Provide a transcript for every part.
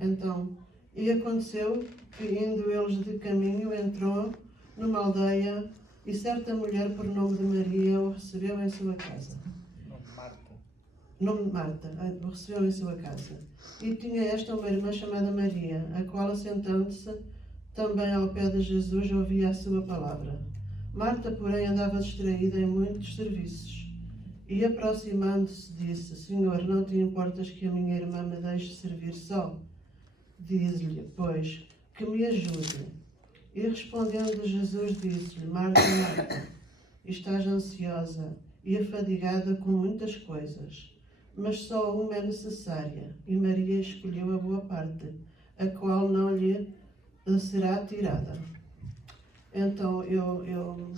Então, e aconteceu que, indo eles de caminho, entrou numa aldeia e certa mulher por nome de Maria o recebeu em sua casa. Nome de Marta, o recebeu em sua casa. E tinha esta uma irmã chamada Maria, a qual, assentando-se também ao pé de Jesus, ouvia a sua palavra. Marta, porém, andava distraída em muitos serviços. E, aproximando-se, disse: Senhor, não te importas que a minha irmã me deixe servir só? Diz-lhe, pois, que me ajude. E respondendo Jesus, disse-lhe: Marta, Marta, estás ansiosa e afadigada com muitas coisas, mas só uma é necessária, e Maria escolheu a boa parte, a qual não lhe será tirada. Então eu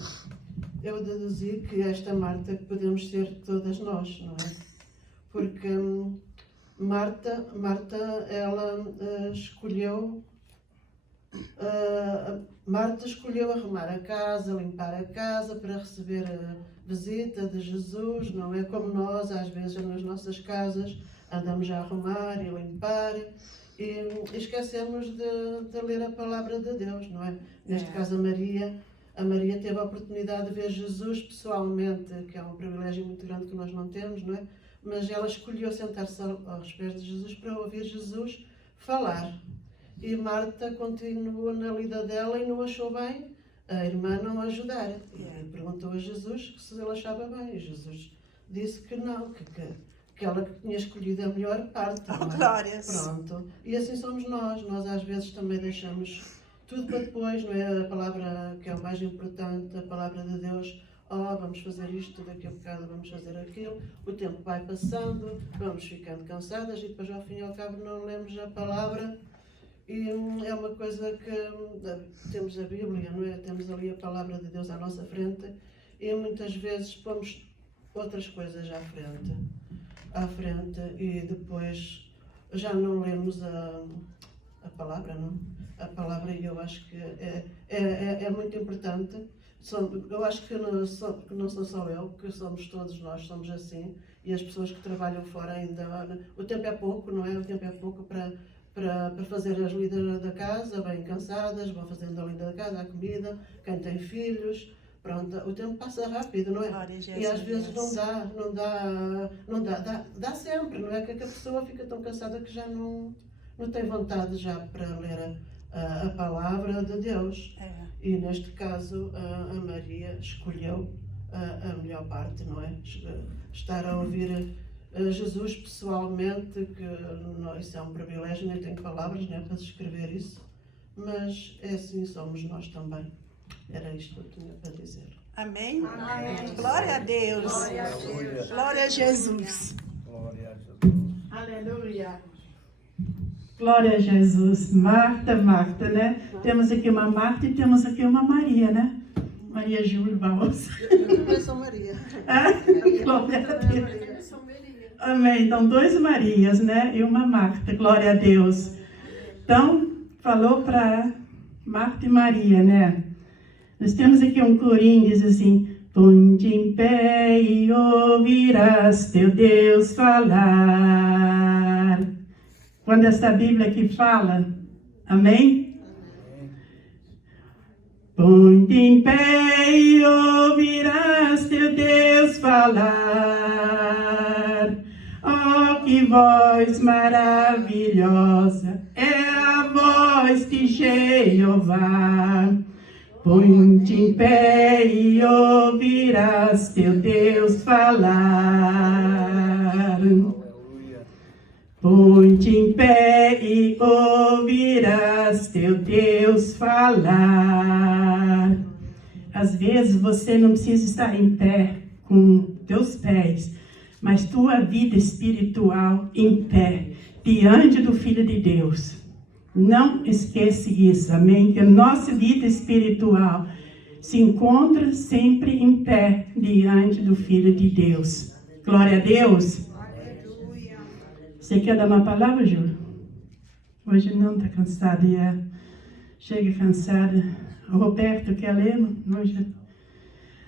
deduzi que esta Marta que podemos ser todas nós, não é? Porque Marta, ela escolheu arrumar a casa, limpar a casa para receber a visita de Jesus, não é? Como nós, às vezes, nas nossas casas, andamos a arrumar e limpar e esquecemos de ler a palavra de Deus, não é? Neste caso, a Maria teve a oportunidade de ver Jesus pessoalmente, que é um privilégio muito grande que nós não temos, não é? Mas ela escolheu sentar-se aos pés de Jesus para ouvir Jesus falar. E Marta continuou na lida dela e não achou bem a irmã não ajudar. E perguntou a Jesus se ele achava bem. E Jesus disse que não, que ela tinha escolhido a melhor parte. Glórias. Pronto. E assim somos nós. Nós às vezes também deixamos tudo para depois, não é? A palavra que é o mais importante, a palavra de Deus. Vamos fazer isto, daqui a bocado vamos fazer aquilo. O tempo vai passando, vamos ficando cansadas e depois ao fim e ao cabo não lemos a palavra. E é uma coisa que temos a Bíblia, não é? Temos ali a palavra de Deus à nossa frente e muitas vezes pomos outras coisas à frente e depois já não lemos a palavra, não? A palavra, e eu acho que é muito importante. Eu acho que não sou só eu, que somos todos nós, somos assim, e as pessoas que trabalham fora ainda, o tempo é pouco, não é? O tempo é pouco para fazer as lidas da casa, bem cansadas, vão fazendo a lida da casa, a comida, quem tem filhos, pronto, o tempo passa rápido, não é? E às vezes dá sempre, não é? Que a pessoa fica tão cansada que já não tem vontade já para ler a palavra de Deus. E neste caso a Maria escolheu a melhor parte, não é? Estar a ouvir Jesus pessoalmente, que isso é um privilégio, nem tenho palavras, né, para descrever isso, mas é assim, somos nós também. Era isto que eu tinha para dizer. Amém? Amém. Glória a Deus. Glória a Deus. Glória a Jesus. Glória a Jesus. Aleluia. Glória a Jesus. Marta, né? Temos aqui uma Marta e temos aqui uma Maria, né? Maria Júlia Barros. Eu também sou Maria. Glória a Deus. Amém. Então, 2 Marias, né? E uma Marta. Glória a Deus. Então, falou para Marta e Maria, né? Nós temos aqui um corinho, diz assim: ponte em pé e ouvirás teu Deus falar. Quando essa Bíblia aqui fala, amém? Ponte em pé e ouvirás teu Deus falar. Oh, que voz maravilhosa é a voz de Jeová. Ponte em pé e ouvirás teu Deus falar. Ponte em pé e ouvirás teu Deus falar. Às vezes você não precisa estar em pé com teus pés, mas tua vida espiritual em pé, diante do Filho de Deus. Não esqueça isso, amém? Que a nossa vida espiritual se encontra sempre em pé, diante do Filho de Deus. Glória a Deus. Aleluia. Você quer dar uma palavra, Júlio? Hoje não está cansada, chega cansada. O Roberto quer ler? Hoje...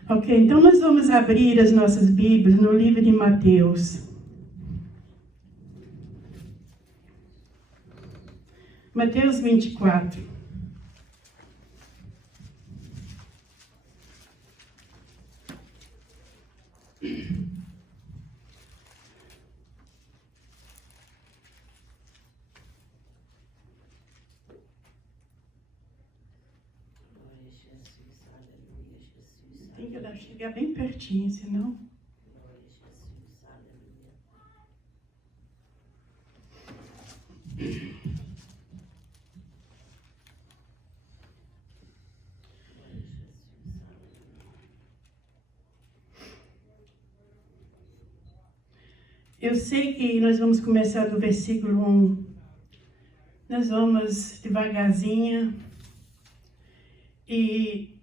Ok, então nós vamos abrir as nossas Bíblias no livro de Mateus. Mateus 24. Tem que chegar bem pertinho, senão... Eu sei que nós vamos começar do versículo 1. Nós vamos devagarzinho. E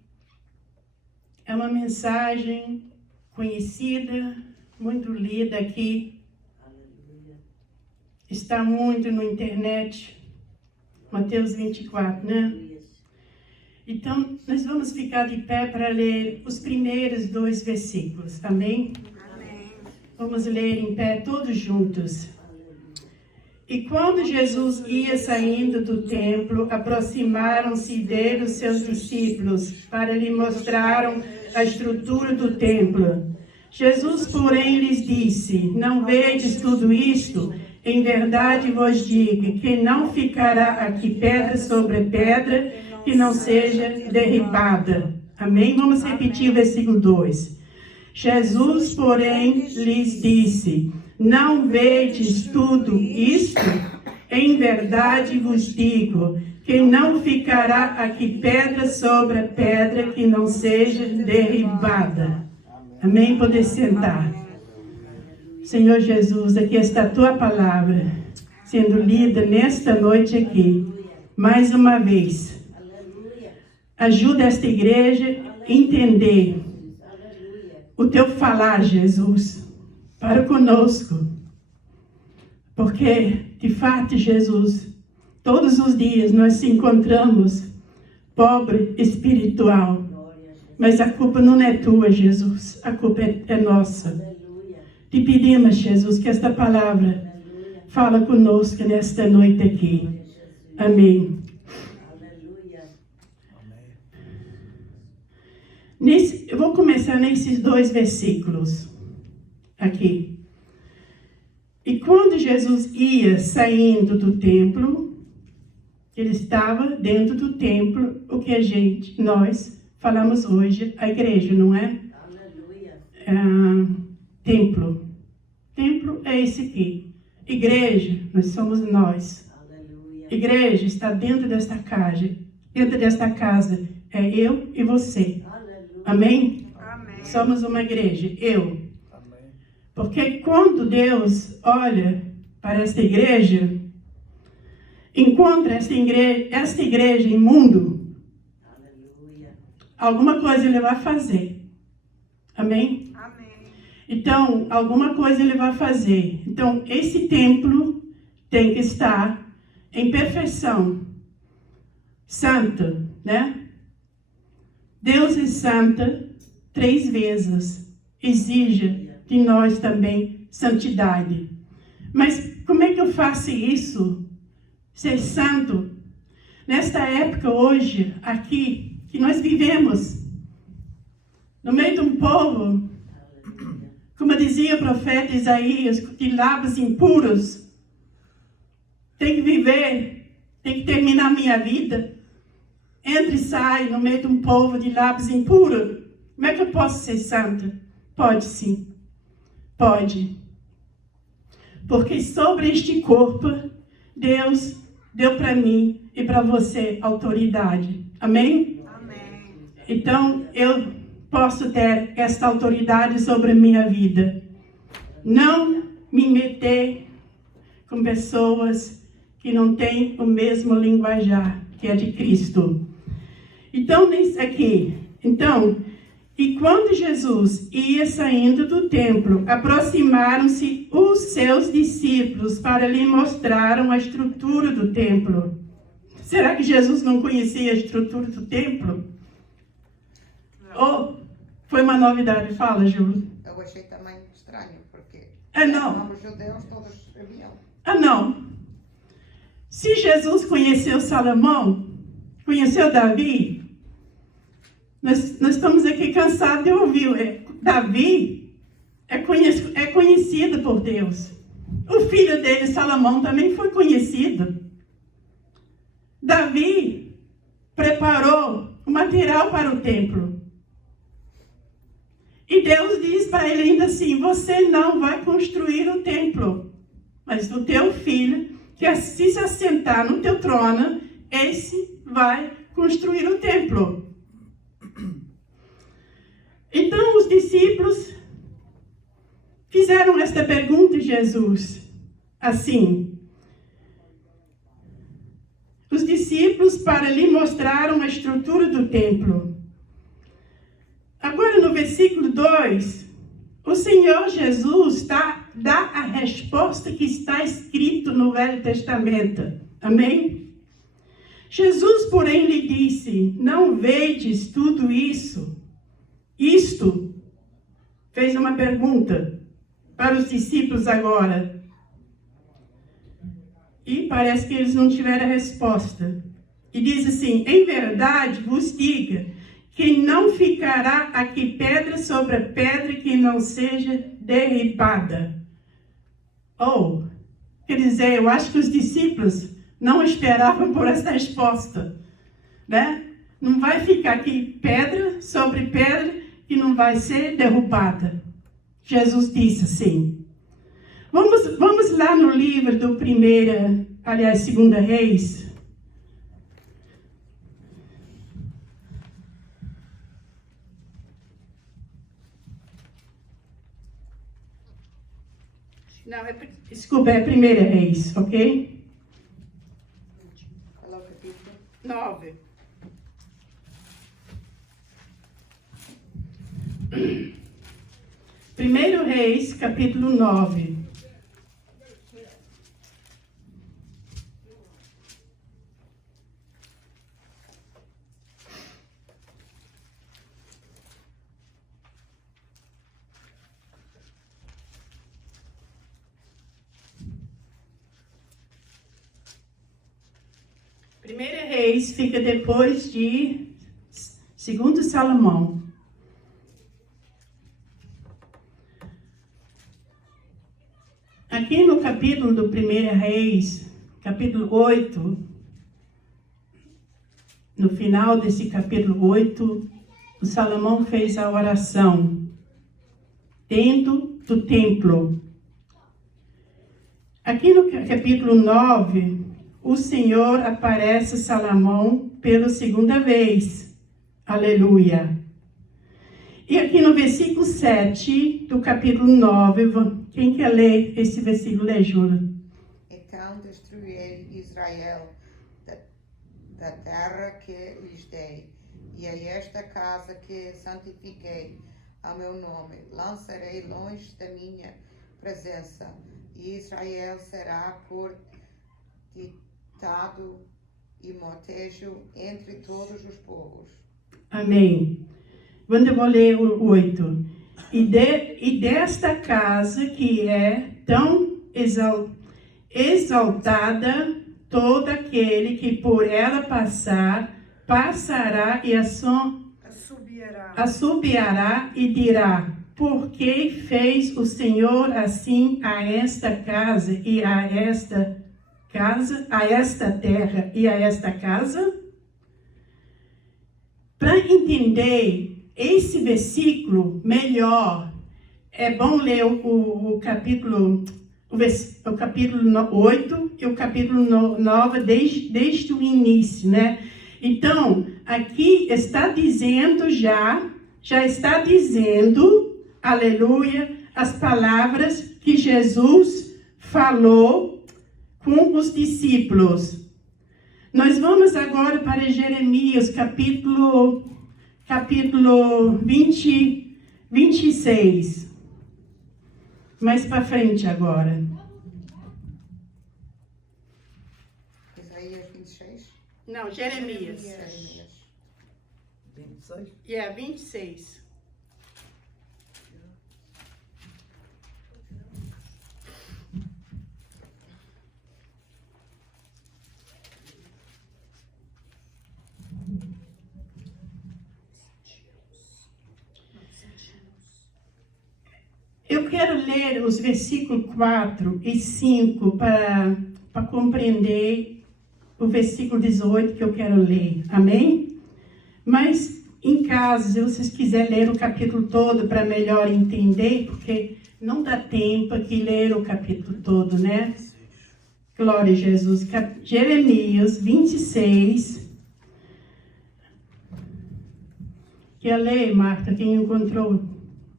é uma mensagem conhecida, muito lida aqui. Está muito na internet. Mateus 24, né? Então, nós vamos ficar de pé para ler os primeiros 2 versículos. Amém? Vamos ler em pé todos juntos. E quando Jesus ia saindo do templo, aproximaram-se dele os seus discípulos para lhe mostrarem a estrutura do templo. Jesus, porém, lhes disse: não vedes tudo isto? Em verdade vos digo que não ficará aqui pedra sobre pedra que não seja derribada. Amém? Vamos repetir o versículo 2. Jesus, porém, lhes disse: não vedes tudo isto? Em verdade vos digo que não ficará aqui pedra sobre pedra que não seja derribada. Amém? Poder sentar. Senhor Jesus, aqui está a tua palavra sendo lida nesta noite aqui, mais uma vez. Ajuda esta igreja a entender o teu falar, Jesus, para conosco. Porque, de fato, Jesus, todos os dias nós se encontramos pobre espiritual. Mas a culpa não é tua, Jesus. A culpa é nossa. Te pedimos, Jesus, que esta palavra fala conosco nesta noite aqui. Amém. Eu vou começar nesses 2 versículos aqui. E quando Jesus ia saindo do templo, ele estava dentro do templo, o que nós falamos hoje, a igreja, não é? Templo. Templo é esse aqui. Igreja, nós somos nós. Igreja está dentro desta casa. Dentro desta casa é eu e você. Amém? Amém. Somos uma igreja. Eu. Amém. Porque quando Deus olha para esta igreja, encontra esta igreja imundo, alguma coisa ele vai fazer. Amém? Amém. Então, alguma coisa ele vai fazer. Então, esse templo tem que estar em perfeição. Santo, né? Deus é santa 3 vezes. Exige de nós também santidade. Mas como é que eu faço isso? Ser santo? Nesta época hoje, aqui, que nós vivemos, no meio de um povo, como dizia o profeta Isaías, de lábios impuros, tem que viver, tem que terminar minha vida. Entra e sai no meio de um povo de lábios impuros. Como é que eu posso ser santa? Pode sim. Pode. Porque sobre este corpo, Deus deu para mim e para você autoridade. Amém? Amém. Então, eu posso ter esta autoridade sobre a minha vida. Não me meter com pessoas que não têm o mesmo linguajar que é de Cristo. Então, nisso aqui. E quando Jesus ia saindo do templo, aproximaram-se os seus discípulos para lhe mostrar a estrutura do templo. Será que Jesus não conhecia a estrutura do templo? Ou foi uma novidade? Fala, Júlio. Eu achei também estranho, porque não. os judeus todos sabiam. Não. Se Jesus conheceu Salomão, conheceu Davi, nós estamos aqui cansados de ouvir. Davi é conhecido por Deus. O filho dele, Salomão, também foi conhecido. Davi preparou o material para o templo. E Deus diz para ele ainda assim: você não vai construir o templo, mas o teu filho, que se assentar no teu trono, esse vai construir o templo. Então os discípulos fizeram esta pergunta a Jesus, assim. Os discípulos para lhe mostraram a estrutura do templo. Agora no versículo 2, o Senhor Jesus dá a resposta que está escrito no Velho Testamento. Amém? Jesus, porém, lhe disse: não vedes tudo isso? Isto, fez uma pergunta para os discípulos agora. E parece que eles não tiveram a resposta. E diz assim: em verdade vos digo, que não ficará aqui pedra sobre pedra que não seja derribada. Ou, quer dizer, eu acho que os discípulos não esperavam por essa resposta, né? Não vai ficar aqui pedra sobre pedra que não vai ser derrubada. Jesus disse assim. Vamos lá no livro do 2 Reis. Não, desculpa, é 1 Reis, ok? Qual é o capítulo? 9. Primeiro Reis, capítulo 9. Primeiro Reis fica depois de 2 Salomão. Aqui no capítulo do 1 Reis, capítulo 8, no final desse capítulo 8, o Salomão fez a oração dentro do templo. Aqui no capítulo 9, o Senhor aparece a Salomão pela segunda vez. Aleluia. E aqui no versículo 7 do capítulo 9, quem quer ler esse versículo, lê, Júlia. Então destruirei Israel da terra que lhes dei, e a esta casa que santifiquei ao meu nome lançarei longe da minha presença, e Israel será por ditado e motejo entre todos os povos. Amém. Quando eu vou ler o 8. E desta casa que é tão exaltada, todo aquele que por ela passará e assobiará e dirá: por que fez o Senhor assim a esta casa e a esta terra e a esta casa? Para entender esse versículo melhor, é bom ler o capítulo 8 e o capítulo 9 desde o início, né? Então, aqui está dizendo já está dizendo, aleluia, as palavras que Jesus falou com os discípulos. Nós vamos agora para Jeremias, capítulo 26. Mais para frente agora. Isaías 26? Não, Jeremias. 26? 26. quero ler os versículos 4 e 5 para compreender o versículo 18 que eu quero ler. Amém? Mas em casa, se vocês quiserem ler o capítulo todo para melhor entender, porque não dá tempo aqui ler o capítulo todo, né? Glória a Jesus. Jeremias 26. Quer ler, Marta? Quem encontrou?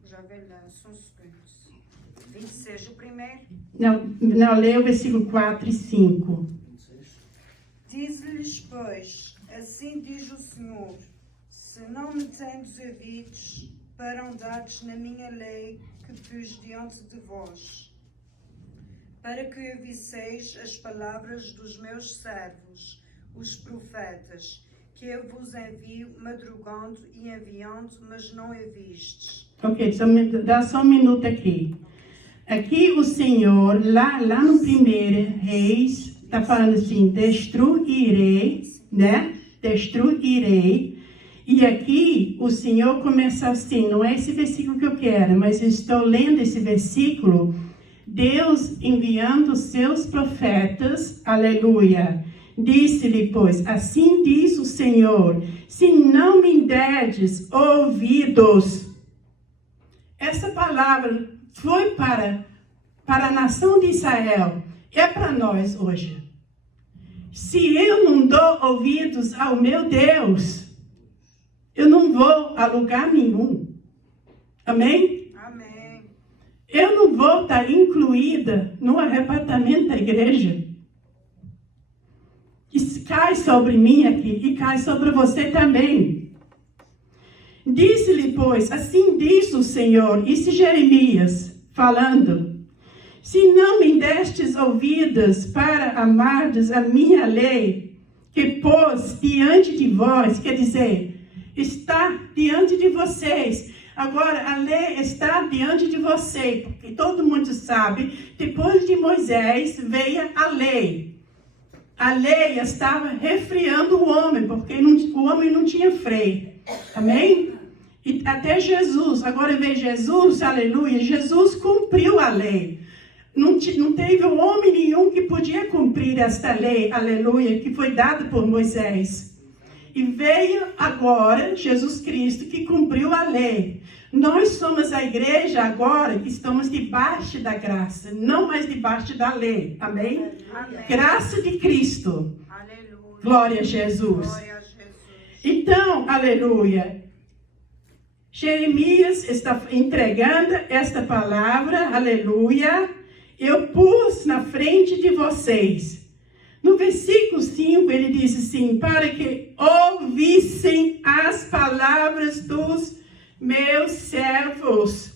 Já veio lá, só um segundo. 26, o primeiro. Não, lê o versículo 4 e 5. Diz-lhes, pois, assim diz o Senhor, se não me tendes ouvidos para andares na minha lei que pus diante de vós, para que ouvisseis as palavras dos meus servos, os profetas, que eu vos envio madrugando e enviando, mas não ouvistes. Ok, dá só um minuto aqui. Aqui o Senhor, lá no 1 Reis, está falando assim, destruirei, né? Destruirei. E aqui o Senhor começa assim, não é esse versículo que eu quero, mas eu estou lendo esse versículo, Deus enviando seus profetas, aleluia. Disse-lhe, pois, assim diz o Senhor, se não me derdes ouvidos. Essa palavra foi para a nação de Israel, é para nós hoje. Se eu não dou ouvidos ao meu Deus, eu não vou a lugar nenhum. Amém? Amém. Eu não vou estar incluída no arrebatamento da igreja. Que cai sobre mim aqui e cai sobre você também. Disse-lhe, pois, assim diz o Senhor, isso Jeremias falando, se não me destes ouvidas para amardes a minha lei, que pôs diante de vós, quer dizer, está diante de vocês. Agora, a lei está diante de você, porque todo mundo sabe, depois de Moisés veio a lei. A lei estava refreando o homem, porque o homem não tinha freio. Amém? E até Jesus, agora vê Jesus, aleluia, Jesus cumpriu a lei. Não teve homem nenhum que podia cumprir esta lei, aleluia, que foi dada por Moisés. E veio agora Jesus Cristo que cumpriu a lei. Nós somos a igreja agora que estamos debaixo da graça, não mais debaixo da lei. Amém? Amém. Graça de Cristo. Aleluia. Glória a Jesus. Glória a Jesus. Então, aleluia. Jeremias está entregando esta palavra, aleluia. Eu pus na frente de vocês. No versículo 5, ele diz assim, para que ouvissem as palavras dos meus servos.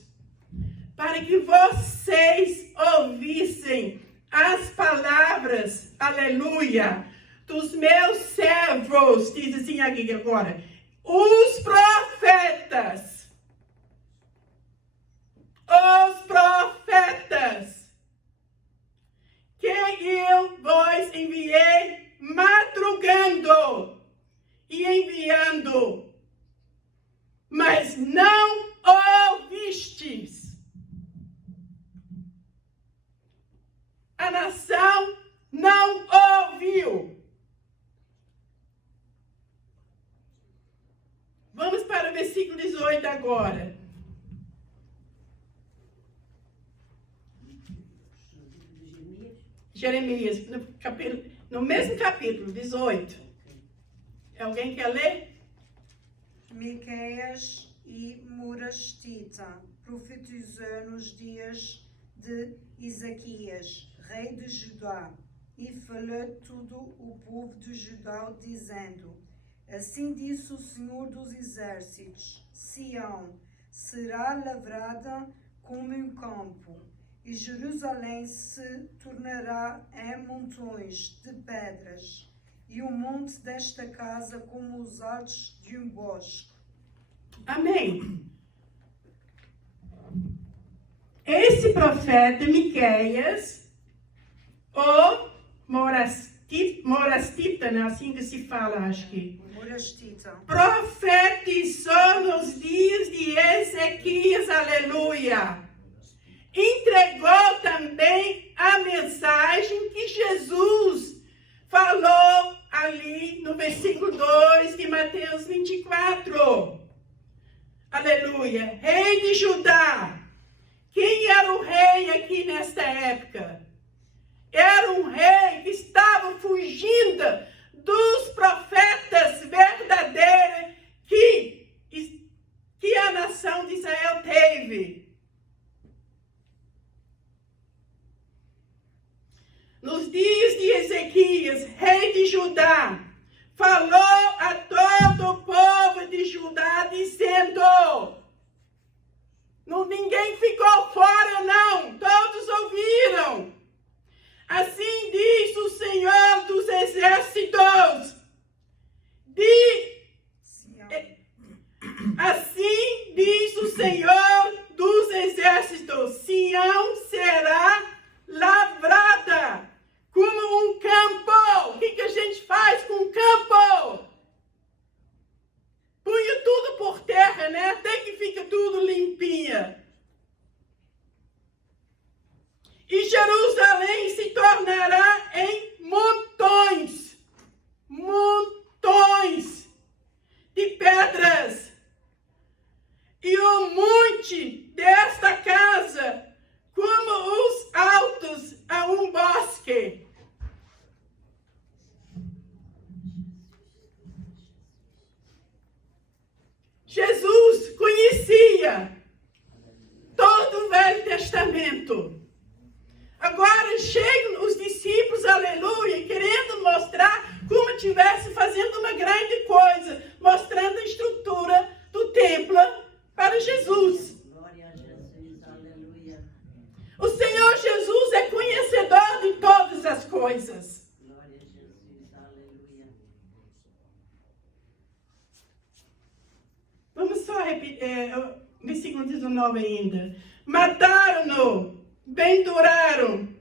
Para que vocês ouvissem as palavras, aleluia, dos meus servos. Diz assim aqui agora, os profetas. Os profetas. Que eu vos enviei madrugando e enviando, mas não ouvistes. A nação não ouviu. Vamos para o versículo 18 agora. Jeremias, no mesmo capítulo, 18. Alguém quer ler? Miqueias e Morastita profetizou nos dias de Isaquias, rei de Judá, e falou todo o povo de Judá, dizendo, assim disse o Senhor dos Exércitos, Sião será lavrada como um campo, e Jerusalém se tornará em montões de pedras, e o monte desta casa como os altos de um bosque. Amém. Esse profeta Miqueias, ou Morastita, né? Assim que se fala, acho que. Morastita. Profetizou nos dias de Ezequias, aleluia. entregou também a mensagem que Jesus falou ali no versículo 2 de Mateus 24. Aleluia. Rei de Judá. Quem era o rei aqui nesta época? Era um rei que estava fugindo dos profetas verdadeiros que a nação de Israel teve. Nos dias de Ezequias, rei de Judá, falou a todo o povo de Judá, dizendo: ninguém ficou fora, não, todos ouviram. Assim diz o Senhor dos Exércitos. Assim diz o Senhor dos Exércitos: Sião será lavrada como um campo. O que a gente faz com um campo? Punha tudo por terra, né? Até que fica tudo limpinha. E Jerusalém se tornará em montões de pedras. E o monte desta casa, como os altos a um bosque. Jesus conhecia todo o Velho Testamento. Agora chegam os discípulos, aleluia, querendo mostrar como estivesse fazendo uma grande coisa, mostrando a estrutura do templo para Jesus. Glória a Jesus, aleluia. O Senhor Jesus é conhecedor de todas as coisas. Glória a Jesus, aleluia. Vamos só repetir, versículo 19 ainda. Mataram-no, penduraram.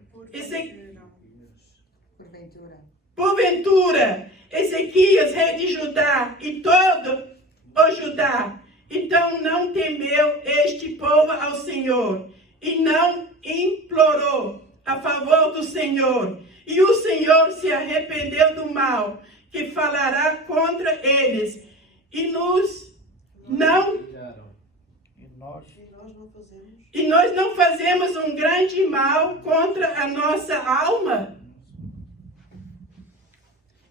Porventura, Ezequias, rei de Judá, e todo o Judá. Então não temeu este povo ao Senhor, e não implorou a favor do Senhor. E o Senhor se arrependeu do mal que falará contra eles, e nós não fazemos um grande mal contra a nossa alma.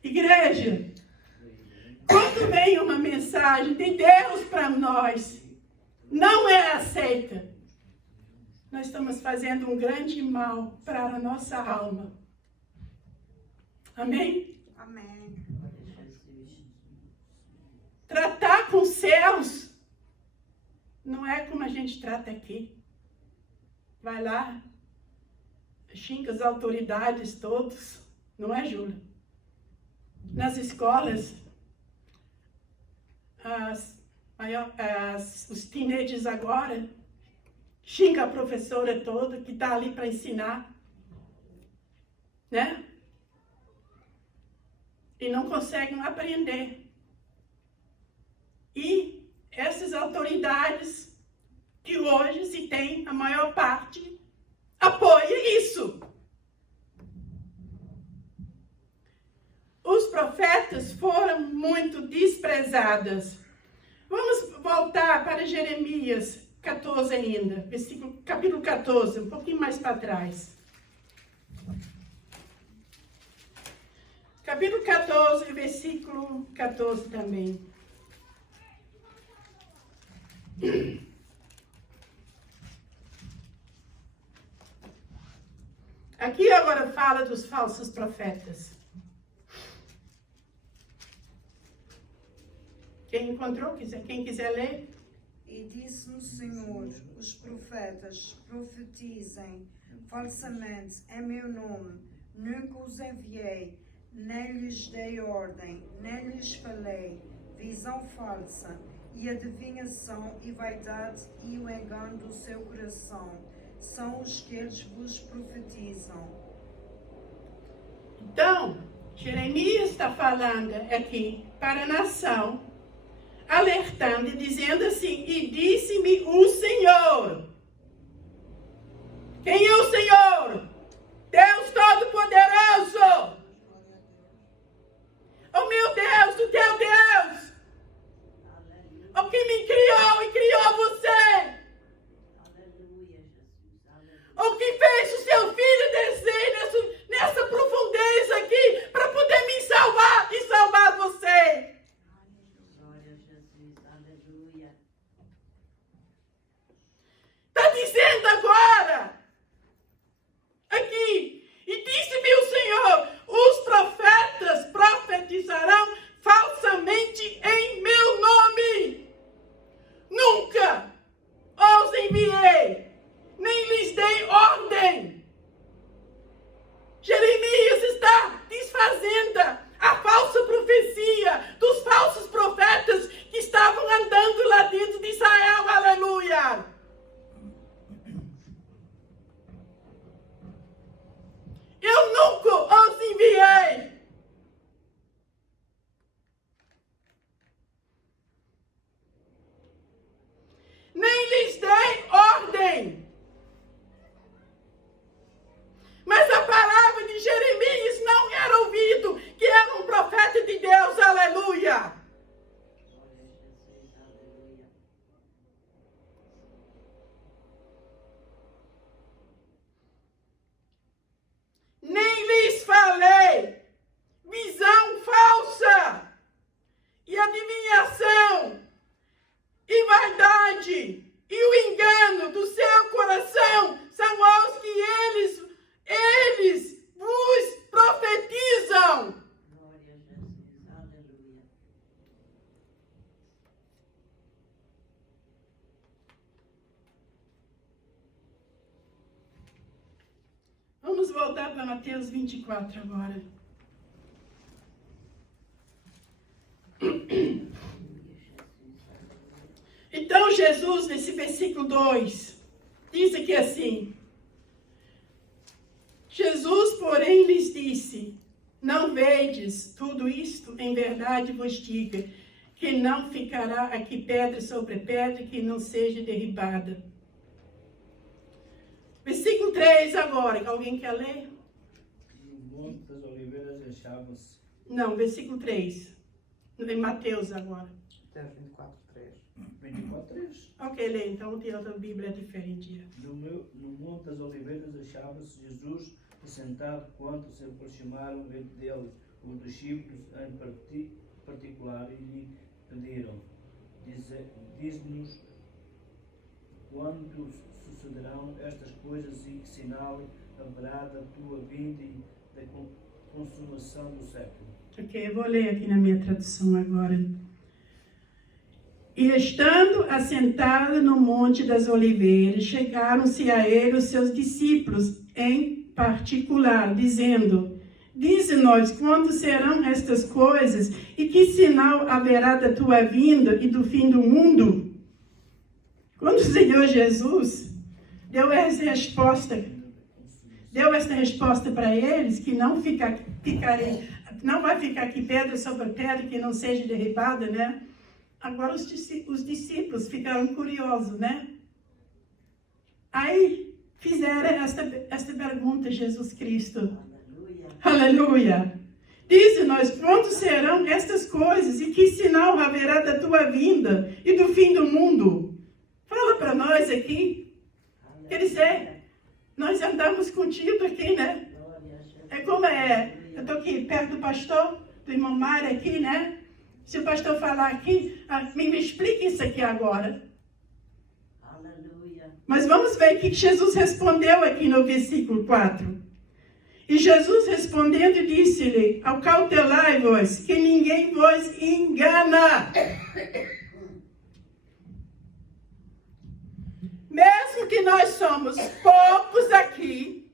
Igreja, quando vem uma mensagem de Deus para nós, não é aceita. Nós estamos fazendo um grande mal para a nossa alma. Amém? Amém. Tratar com os céus não é como a gente trata aqui. Vai lá, xinga as autoridades todos, não é, Júlia? Nas escolas, os teenagers agora xinga a professora toda que está ali para ensinar, né? E não conseguem aprender. E essas autoridades que hoje se tem, a maior parte, apoia isso. Os profetas foram muito desprezados. Vamos voltar para Jeremias 14 ainda, capítulo 14, um pouquinho mais para trás. Capítulo 14, versículo 14 também. Aqui agora fala dos falsos profetas. Quem encontrou, quem quiser ler. E disse-me o Senhor, os profetas profetizem falsamente em meu nome, nunca os enviei, nem lhes dei ordem, nem lhes falei, visão falsa, e adivinhação e vaidade e o engano do seu coração, são os que eles vos profetizam. Então, Jeremias está falando aqui para a nação, alertando e dizendo assim: e disse-me o Senhor. Quem é o Senhor? Deus Todo-Poderoso. Oh meu Deus, o teu Deus. O que me criou e criou você. Aleluia, Jesus. Aleluia. O que fez o seu filho descer nessa profundeza aqui para poder me salvar e salvar você. Glória a Jesus. Aleluia. Está dizendo agora, aqui, e disse-me o Senhor, os profetas profetizarão falsamente em meu nome. Nunca os enviei, nem lhes dei ordem. Jeremias está desfazendo a falsa profecia dos falsos profetas que estavam andando lá dentro de Israel. Aleluia! Eu nunca os enviei. Nem lhes dei ordem. Mas a palavra de Jeremias não era ouvido, que era um profeta de Deus. Aleluia! Glória a Jesus. Aleluia. Nem lhes falei visão falsa e adivinhação e vaidade e o engano do seu coração são os que eles vos profetizam. Glória a Jesus. Aleluia. Vamos voltar para Mateus 24 agora. Então Jesus, nesse versículo 2, diz aqui assim: Jesus, porém, lhes disse: não vedes tudo isto? Em verdade vos digo, que não ficará aqui pedra sobre pedra que não seja derribada. Versículo 3 agora, alguém quer ler? No Monte das Oliveiras achava-se. Não, versículo 3. Em Mateus agora. Até 24, 3. 24:3. Ok, lê, então tem outra Bíblia diferente. No Monte das Oliveiras achava-se Jesus assentado quando se aproximaram dele os discípulos em particular e lhe pediram: diz-nos quando sucederão estas coisas e que sinal haverá da tua vinda e da consumação do século. Ok, eu vou ler aqui na minha tradução agora. E estando assentado no Monte das Oliveiras, chegaram-se a ele os seus discípulos em particular, dizendo: dize-nos quando serão estas coisas e que sinal haverá da tua vinda e do fim do mundo? Quando o Senhor Jesus deu essa resposta para eles, que não vai ficar aqui pedra sobre pedra que não seja derribada, né? Agora os discípulos ficaram curiosos, né? Aí fizeram esta pergunta a Jesus Cristo. Aleluia! Dize-nos quando serão estas coisas e que sinal haverá da tua vinda e do fim do mundo? Fala para nós aqui. Quer dizer, nós andamos contigo aqui, né? É como eu estou aqui perto do pastor, do irmão Mário aqui, né? Se o pastor falar aqui, me explica isso aqui agora. Aleluia. Mas vamos ver o que Jesus respondeu aqui no versículo 4. E Jesus respondendo disse-lhe: acautelai-vos, que ninguém vos engana. Mesmo que nós somos poucos aqui,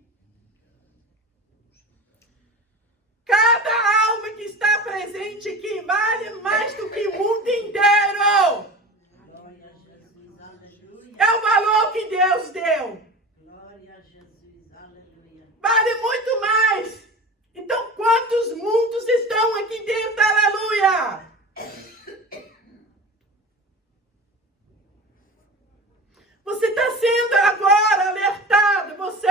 cada alma que está presente aqui vale mais do que o mundo inteiro. Glória a Jesus. Aleluia. É o valor que Deus deu. Glória a Jesus. Aleluia. Vale muito mais. Então, quantos mundos estão aqui dentro? Aleluia! Você está sendo agora alertado. Você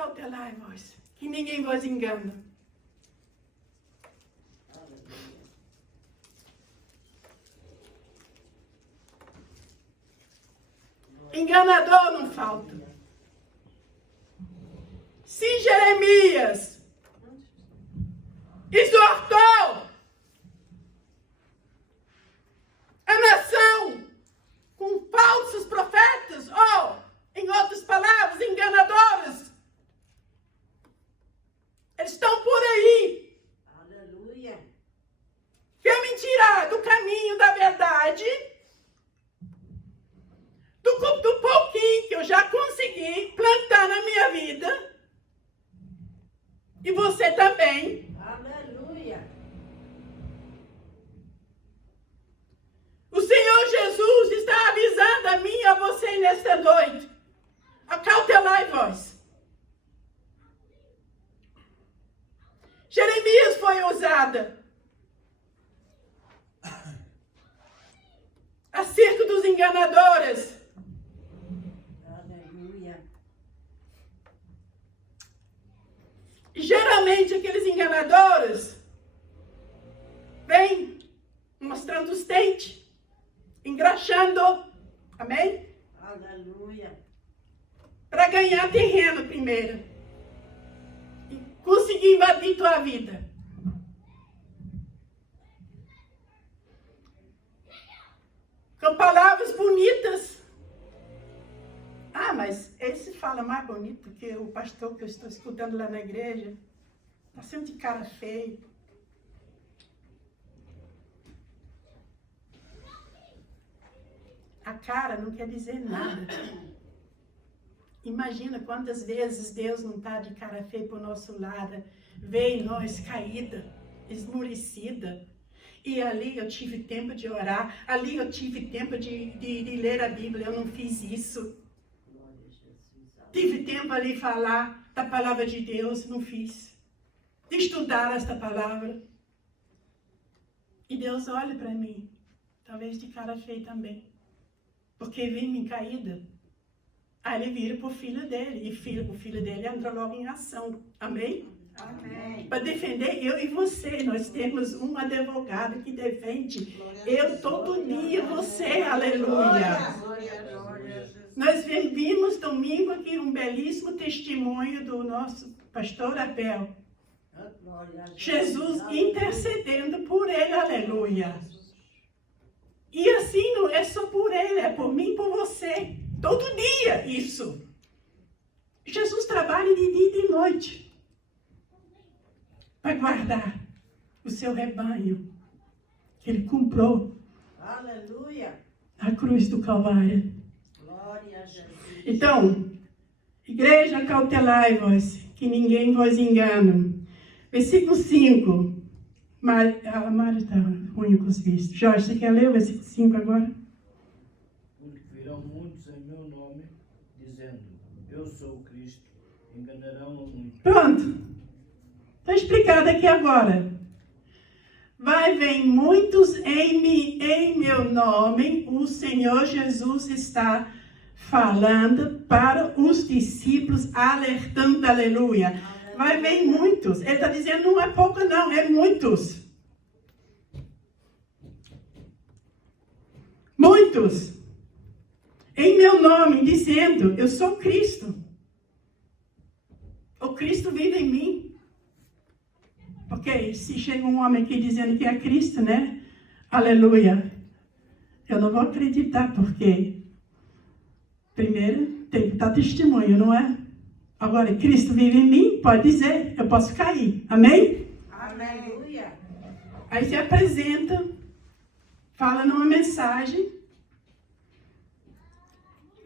Acautelai-vos, que ninguém vos engana. Enganador não falta. Se Jeremias exortou a nação com falsos profetas, ou, em outras palavras, enganadores, eles estão por aí. Aleluia. Quer me tirar do caminho da verdade, do pouquinho que eu já consegui plantar na minha vida, e você também. Aleluia. O Senhor Jesus está avisando a mim e a você nesta noite. Acautelai-vos. Jeremias foi ousada acerca dos enganadores. Aleluia. Geralmente aqueles enganadores vêm mostrando os dentes, engraxando, amém? Aleluia. Para ganhar terreno primeiro e conseguir invadir tua vida. Com palavras bonitas. Ah, mas esse fala mais bonito que o pastor que eu estou escutando lá na igreja. Está sempre de cara feia. A cara não quer dizer nada. Imagina quantas vezes Deus não está de cara feia para o nosso lado. Vê em nós caída, esmorecida. E ali eu tive tempo de orar. Ali eu tive tempo de ler a Bíblia. Eu não fiz isso. Glória a Jesus. Tive tempo ali falar da palavra de Deus. Não fiz. De estudar esta palavra. E Deus olha para mim. Talvez de cara feia também. Porque vem-me caída. Aí ele vira para o filho dele. E o filho dele entra logo em ação. Amém? Amém. Para defender eu e você. Nós temos um advogado que defende eu todo dia, você. Aleluia. Glória a Jesus. Nós vimos domingo aqui um belíssimo testemunho do nosso pastor Abel. Glória a Jesus intercedendo por ele. Aleluia. E assim não é só por ele, é por mim e por você. Todo dia isso. Jesus trabalha de dia e de noite para guardar o seu rebanho que ele comprou Aleluia. na cruz do Calvário. Glória a Jesus. Então, igreja, cautelai-vos, que ninguém vos engane. Versículo 5. A Mari está ruim com os vistos. Jorge, você quer ler o versículo 5 agora? Porque virão muitos em meu nome, dizendo, eu sou o Cristo, enganarão a muitos. Pronto. Está explicado aqui agora. Vai vir muitos em meu nome. O Senhor Jesus está falando para os discípulos, alertando, aleluia. Vai vir muitos. Ele está dizendo, não é pouco não, é muitos. Muitos. Em meu nome, dizendo, eu sou Cristo. O Cristo vive em mim. Porque se chega um homem aqui dizendo que é Cristo, né? Aleluia. Eu não vou acreditar, porque primeiro tem que dar testemunho, não é? Agora, Cristo vive em mim, pode dizer, eu posso cair. Amém? Aleluia. Aí se apresenta, fala numa mensagem.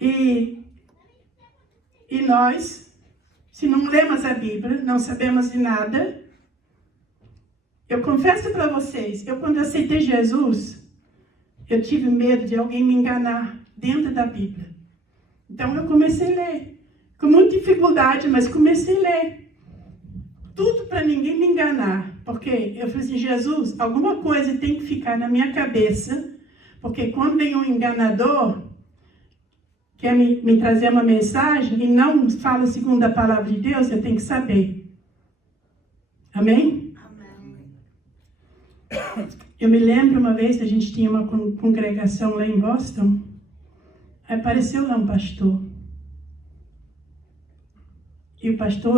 E nós, se não lemos a Bíblia, não sabemos de nada. Eu confesso para vocês, eu quando aceitei Jesus, eu tive medo de alguém me enganar dentro da Bíblia. Então eu comecei a ler. Com muita dificuldade, mas comecei a ler. Tudo para ninguém me enganar. Porque eu falei assim, Jesus, alguma coisa tem que ficar na minha cabeça. Porque quando vem um enganador, quer me trazer uma mensagem e não fala segundo a palavra de Deus, eu tenho que saber. Amém? Eu me lembro uma vez, a gente tinha uma congregação lá em Boston, apareceu lá um pastor. E o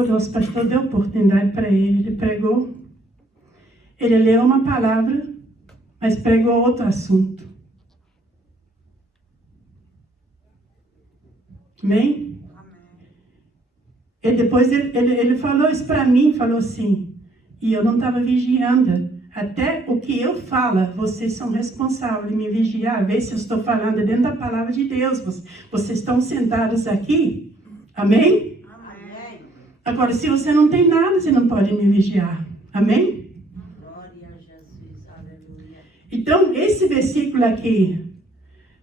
nosso pastor deu oportunidade para ele pregou. Ele leu uma palavra, mas pregou outro assunto. Amém? E depois ele falou isso para mim, falou assim, e eu não estava vigiando. Até o que eu falo, vocês são responsáveis de me vigiar, ver se eu estou falando dentro da palavra de Deus. Vocês estão sentados aqui, amém? Amém. Agora, se você não tem nada, você não pode me vigiar, amém? Glória a Jesus. Aleluia. Então, esse versículo aqui,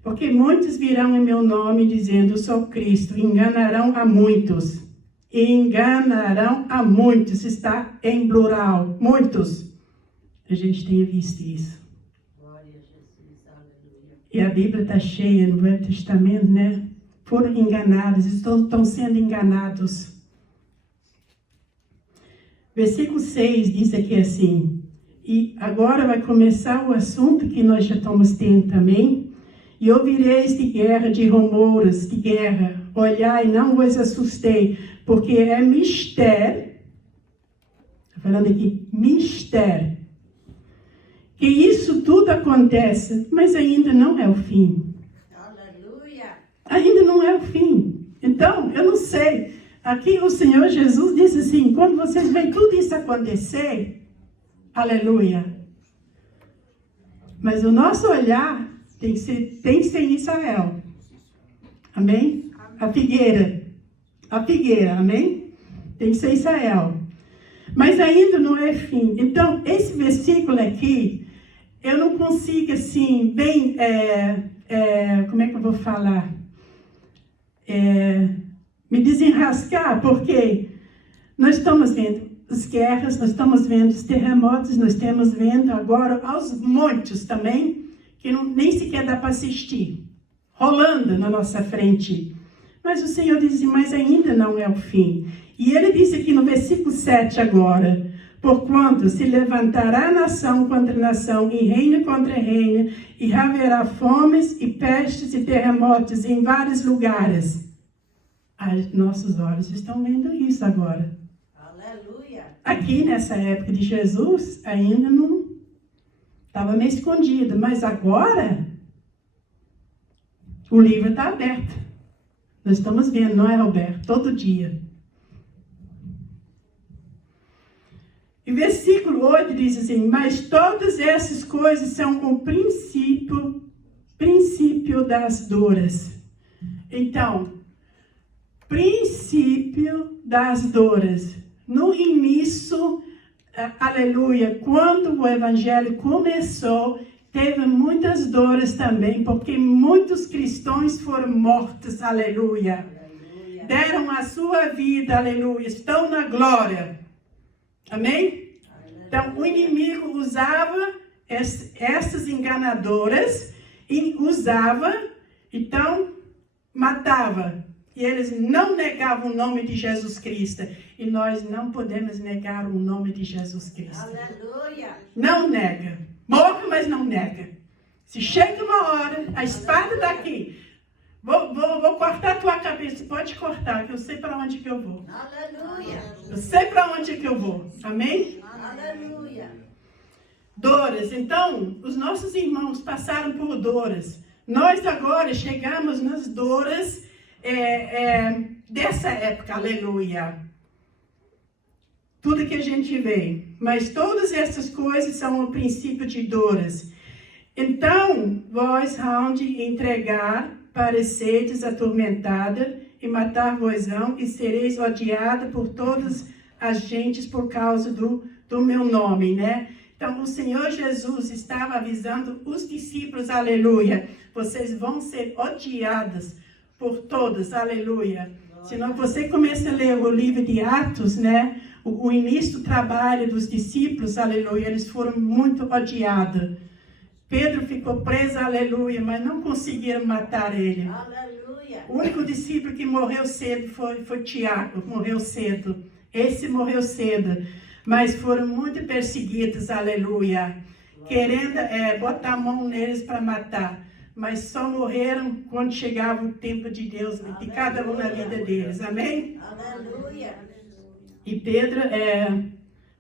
porque muitos virão em meu nome dizendo, eu sou Cristo, enganarão a muitos. Enganarão a muitos, está em plural, muitos. A gente tem visto isso. Glória a Jesus. Aleluia. E a Bíblia está cheia no Velho Testamento, né? Foram enganados, estão sendo enganados. Versículo 6 diz aqui assim, e agora vai começar o assunto que nós já estamos tendo também. E ouvireis de guerra, de rumores de guerra. Olhai, não vos assustei, porque é mistério. Estou falando aqui, mistério. Que isso tudo acontece, mas ainda não é o fim. Aleluia. Ainda não é o fim. Então, eu não sei. Aqui o Senhor Jesus disse assim, quando vocês veem tudo isso acontecer, aleluia. Mas o nosso olhar tem que ser em Israel. Amém? A figueira, amém? Tem que ser Israel. Mas ainda não é fim. Então, esse versículo aqui, eu não consigo, assim, bem, como é que eu vou falar? Me desenrascar, porque nós estamos vendo as guerras, nós estamos vendo os terremotos, nós estamos vendo agora aos montes também, que nem sequer dá para assistir, rolando na nossa frente. Mas o Senhor diz assim, mas ainda não é o fim. E ele disse aqui no versículo 7 agora, porquanto se levantará nação contra nação, e reino contra reino, e haverá fomes e pestes e terremotos em vários lugares. Nossos olhos estão vendo isso agora. Aleluia. Aqui nessa época de Jesus, ainda não estava meio escondido, mas agora o livro está aberto. Nós estamos vendo, não é, Roberto? Todo dia. E versículo 8 diz assim, mas todas essas coisas são o princípio das dores. Então, princípio das dores. No início, aleluia, quando o evangelho começou, teve muitas dores também, porque muitos cristãos foram mortos, aleluia. Aleluia. Deram a sua vida, aleluia, estão na glória. Amém? Aleluia. Então, o inimigo usava essas enganadoras, e então, matava. E eles não negavam o nome de Jesus Cristo. E nós não podemos negar o nome de Jesus Cristo. Aleluia. Não nega. Morre, mas não nega. Se chega uma hora, a espada está aqui. Vou cortar a tua cabeça. Pode cortar, que eu sei para onde que eu vou. Aleluia. Eu sei para onde que eu vou. Amém? Aleluia. Dores. Então, os nossos irmãos passaram por dores. Nós agora chegamos nas dores dessa época. Aleluia. Tudo que a gente vê. Mas todas essas coisas são o princípio de dores. Então, vós hão de entregar para seres atormentada e matar-vos-ão e sereis odiada por todas as gentes por causa do meu nome, né? Então, o Senhor Jesus estava avisando os discípulos, aleluia, vocês vão ser odiados por todos, aleluia. Senão você começa a ler o livro de Atos, né? O início do trabalho dos discípulos, aleluia, eles foram muito odiados. Pedro ficou preso, aleluia, mas não conseguiram matar ele. Aleluia. Aleluia. O único discípulo que morreu cedo foi Tiago, morreu cedo. Esse morreu cedo, mas foram muito perseguidos, aleluia, querendo botar a mão neles para matar. Mas só morreram quando chegava o tempo de Deus, de cada um na vida deles, amém? Aleluia. E Pedro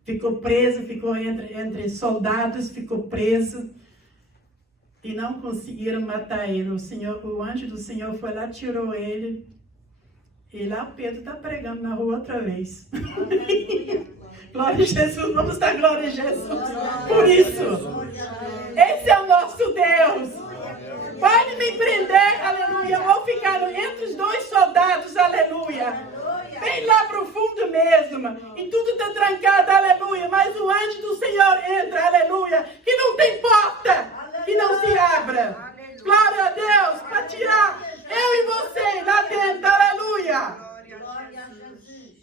ficou preso, ficou entre soldados, ficou preso. E não conseguiram matar ele. O anjo do Senhor foi lá, tirou ele. E lá Pedro está pregando na rua outra vez. Aleluia. Glória a Jesus, vamos dar glória a Jesus. Por isso, esse é o nosso Deus. Pode me prender, aleluia. Eu vou ficar entre os dois soldados, aleluia. Bem lá pro fundo mesmo. E tudo está trancado, aleluia. Mas o anjo do Senhor entra, aleluia. Que não tem porta que não se abra. Glória a Deus, para tirar eu e você lá dentro, aleluia. Glória a Jesus.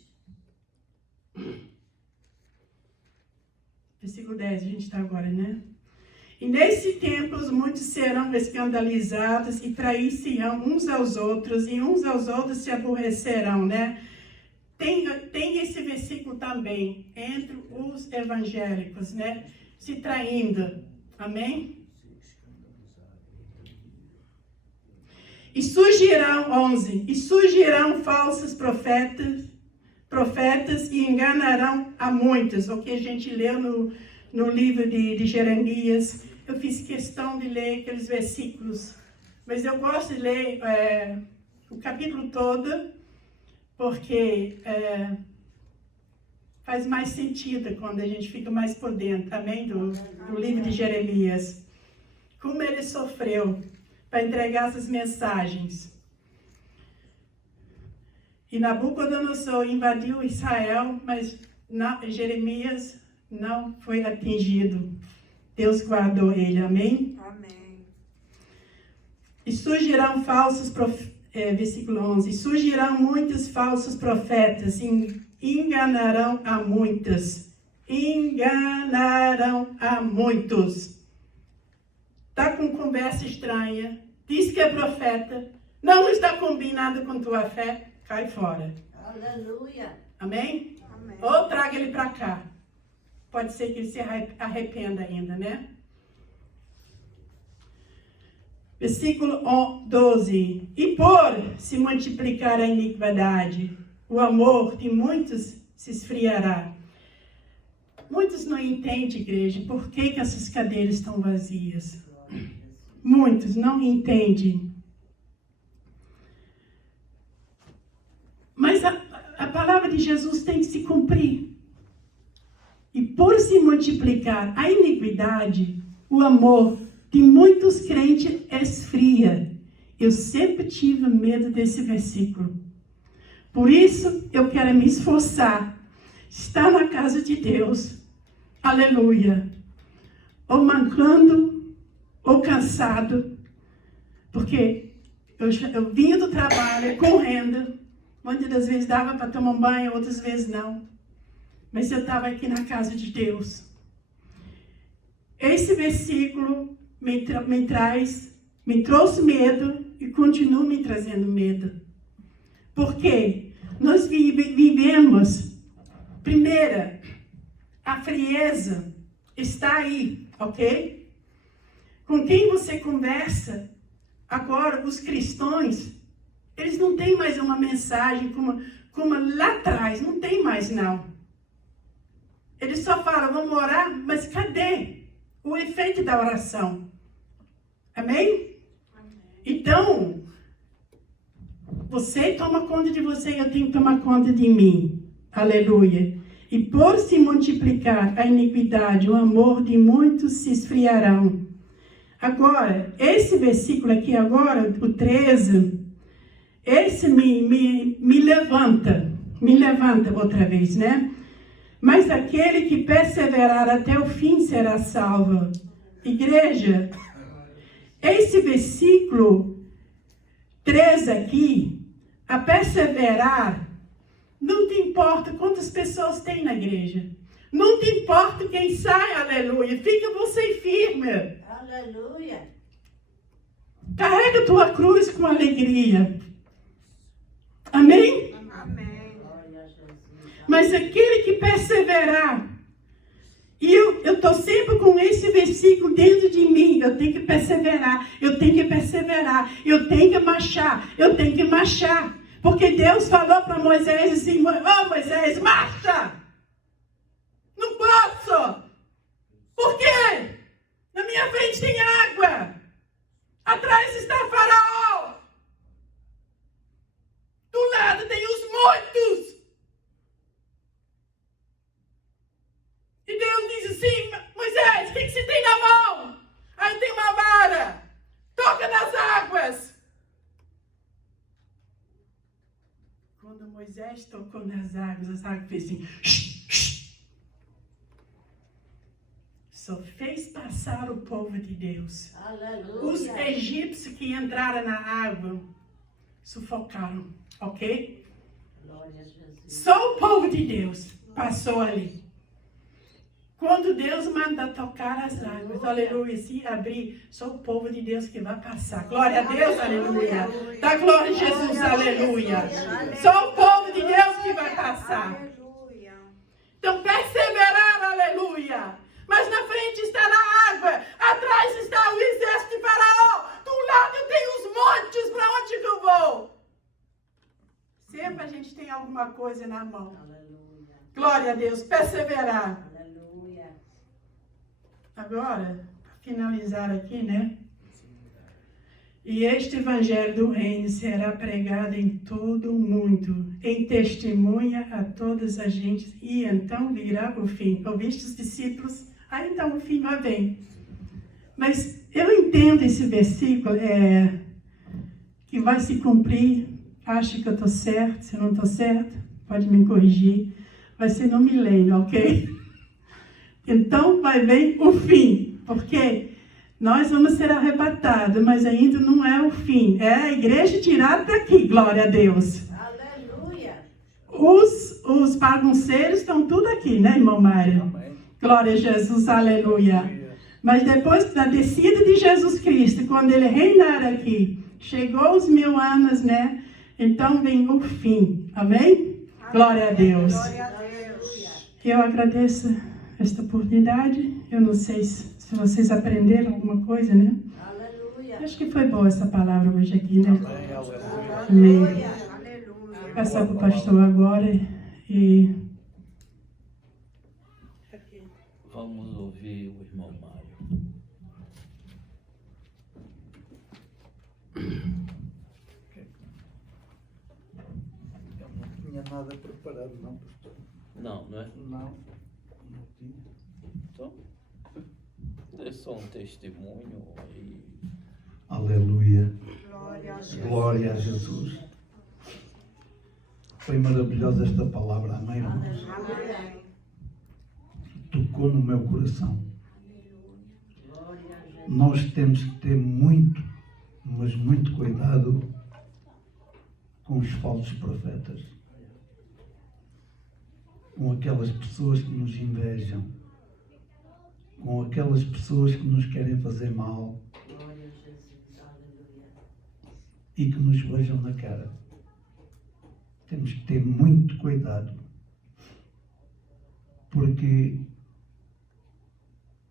Versículo 10, a gente está agora, né? E nesse tempo muitos serão escandalizados e trair-se-ão uns aos outros, e uns aos outros se aborrecerão, né? Tem esse versículo também, entre os evangélicos, né? Se traindo, amém? E surgirão, 11, e surgirão falsos profetas e enganarão a muitos. O que a gente leu no livro de Jeremias. Eu fiz questão de ler aqueles versículos, mas eu gosto de ler o capítulo todo, porque faz mais sentido quando a gente fica mais por dentro, amém? Do livro de Jeremias. Como ele sofreu para entregar essas mensagens. E Nabucodonosor invadiu Israel, mas Jeremias não foi atingido. Deus guardou ele, amém? Amém. E surgirão falsos profetas, versículo 11, surgirão muitos falsos profetas, e enganarão a muitos. Enganarão a muitos. Está com conversa estranha, diz que é profeta, não está combinado com tua fé, cai fora. Aleluia. Amém? Amém. Ou traga ele para cá. Pode ser que ele se arrependa ainda, né? Versículo 12. E por se multiplicar a iniquidade, o amor de muitos se esfriará. Muitos não entendem, igreja, por que essas cadeiras estão vazias. Muitos não entendem. Mas a palavra de Jesus tem que se cumprir. E por se multiplicar a iniquidade, o amor de muitos crentes esfria. Eu sempre tive medo desse versículo. Por isso, eu quero me esforçar. Estar na casa de Deus. Aleluia. Ou mancando, ou cansado. Porque eu vinha do trabalho correndo. Muitas das vezes dava para tomar um banho, outras vezes não. Mas eu estava aqui na casa de Deus. Esse versículo me trouxe medo e continua me trazendo medo. Por quê? Nós vivemos, primeira, a frieza está aí, ok? Com quem você conversa, agora os cristãos, eles não têm mais uma mensagem como lá atrás, não tem mais não. Eles só falam, vamos orar, mas cadê o efeito da oração? Amém? Então, você toma conta de você, eu tenho que tomar conta de mim. Aleluia. E por se multiplicar a iniquidade, o amor de muitos se esfriarão. Agora, esse versículo aqui agora, o 13, esse me levanta outra vez, né? Mas aquele que perseverar até o fim será salvo. Igreja, esse versículo 13 aqui, a perseverar, não te importa quantas pessoas tem na igreja. Não te importa quem sai, aleluia. Fica você firme. Aleluia. Carrega tua cruz com alegria. Amém? Amém. Glória a Jesus. Mas aquele que perseverar, e eu estou sempre com esse versículo dentro de mim, eu tenho que perseverar, eu tenho que perseverar, eu tenho que marchar, eu tenho que marchar. Porque Deus falou para Moisés assim, ô Moisés, marcha! Não posso! Por quê? Na minha frente tem água, atrás está Faraó, do lado tem os muitos. E Deus diz assim, Moisés, o que você tem na mão? Aí tem uma vara, toca nas águas. Quando Moisés tocou nas águas, as águas fez assim, shh, shh. Só fez passar o povo de Deus. Os Aleluia. egípcios que entraram na água, sufocaram, ok? Glória a Jesus. Só o povo de Deus passou ali. Quando Deus manda tocar as águas, aleluia, se abrir, só o povo de Deus que vai passar. Glória a Deus, aleluia. Dá glória a Jesus, aleluia. Só o povo de Deus que vai passar. Aleluia. Então, perseverar, aleluia. Mas na frente está a água, atrás está o exército de Faraó, do lado eu tenho os montes, para onde que eu vou? Sempre a gente tem alguma coisa na mão. Aleluia. Glória a Deus, perseverar. Aleluia. Agora, para finalizar aqui, né? E este evangelho do reino será pregado em todo o mundo, em testemunha a todas as gentes, e então virá o fim. Ouviste os discípulos? Aí então o fim vai vir. Mas eu entendo esse versículo, que vai se cumprir. Acho que eu estou certo, se eu não estou certo, pode me corrigir. Vai ser no milênio, ok? Então vai vir o fim, porque nós vamos ser arrebatados, mas ainda não é o fim. É a igreja tirada daqui, glória a Deus. Aleluia. Os bagunceiros estão tudo aqui, né, irmão Mário? Amém. Glória a Jesus, aleluia. Mas depois da descida de Jesus Cristo, quando ele reinar aqui, chegou os 1000 anos, né? Então vem o fim, amém? Glória a Deus. Glória a Deus. Eu agradeço esta oportunidade. Eu não sei se vocês aprenderam alguma coisa, né? Aleluia. Acho que foi boa essa palavra hoje aqui, né? Amém, aleluia. Amém. Aleluia. Vou passar para o pastor agora e... Vamos ouvir o irmão Mário. Eu não tinha nada preparado, não, pastor. Não, não é? Não tinha. Então, dê só um testemunho e Aleluia. Glória a Jesus. Glória a Jesus. Foi maravilhosa esta palavra, amém, irmãos? Amém. Tocou no meu coração. Glória a Jesus. Nós temos que ter muito, mas muito cuidado com os falsos profetas. Com aquelas pessoas que nos invejam. Com aquelas pessoas que nos querem fazer mal Glória a Jesus. Aleluia. e que nos vejam na cara. Temos que ter muito cuidado. Porque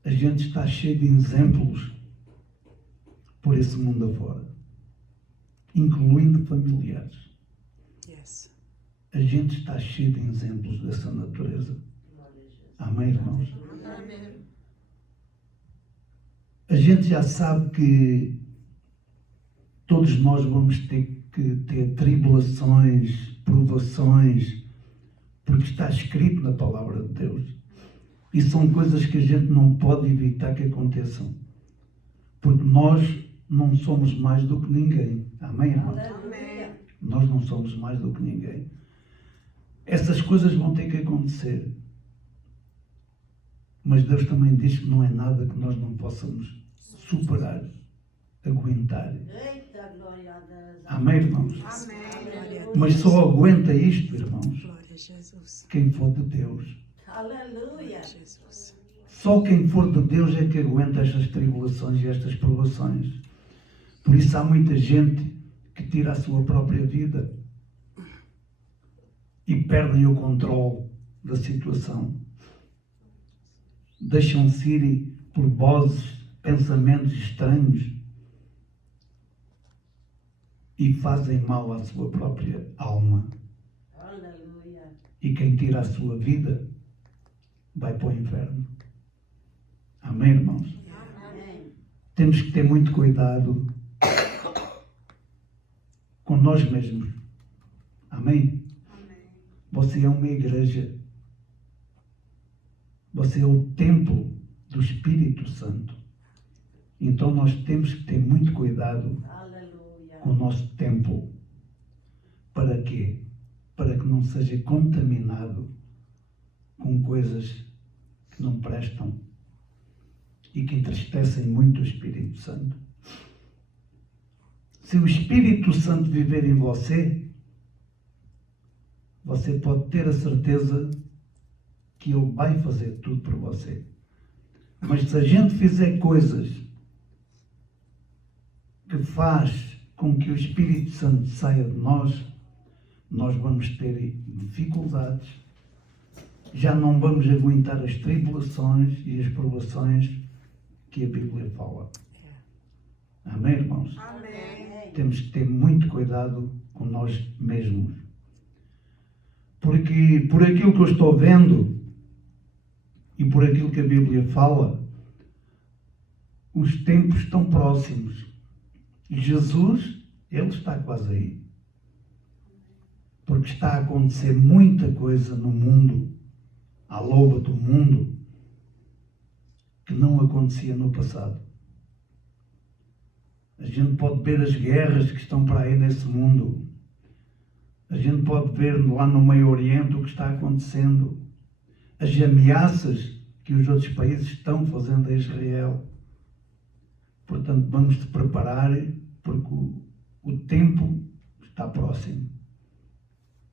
a gente está cheio de exemplos por esse mundo afora, incluindo familiares. Yes. A gente está cheio de exemplos dessa natureza. Glória a Jesus. Amém, irmãos? Amém. A gente já sabe que todos nós vamos ter que ter tribulações, provações, porque está escrito na palavra de Deus. E são coisas que a gente não pode evitar que aconteçam. Porque nós não somos mais do que ninguém. Amém, irmãos? Aleluia. Nós não somos mais do que ninguém. Essas coisas vão ter que acontecer. Mas Deus também diz que não é nada que nós não possamos superar, aguentar. Eita, glória a Deus. Amém, irmãos? Amém. Mas só aguenta isto, irmãos, Glória a Jesus. quem for de Deus. Aleluia. Jesus. Só quem for de Deus é que aguenta estas tribulações e estas provações. Por isso há muita gente que tira a sua própria vida. e perdem o controle da situação. Deixam-se ir por vozes, pensamentos estranhos e fazem mal à sua própria alma. Aleluia. E quem tira a sua vida vai para o inferno. Amém, irmãos? Amém. Temos que ter muito cuidado com nós mesmos. Amém? Amém. Você é uma igreja. Você é o templo do Espírito Santo. Então nós temos que ter muito cuidado Aleluia. com o nosso templo. Para quê? Para que não seja contaminado com coisas que não prestam e que entristecem muito o Espírito Santo. Se o Espírito Santo viver em você, você pode ter a certeza que Ele vai fazer tudo por você. Mas se a gente fizer coisas que faz com que o Espírito Santo saia de nós, nós vamos ter dificuldades, já não vamos aguentar as tribulações e as provações que a Bíblia fala. Amém, irmãos? Amém. Temos que ter muito cuidado com nós mesmos. Porque por aquilo que eu estou vendo e por aquilo que a Bíblia fala, os tempos estão próximos. E Jesus, Ele está quase aí. Porque está a acontecer muita coisa no mundo, à loba do mundo, que não acontecia no passado. A gente pode ver as guerras que estão para aí nesse mundo. A gente pode ver lá no Meio Oriente o que está acontecendo. As ameaças que os outros países estão fazendo a Israel. Portanto, vamos nos preparar porque o tempo está próximo.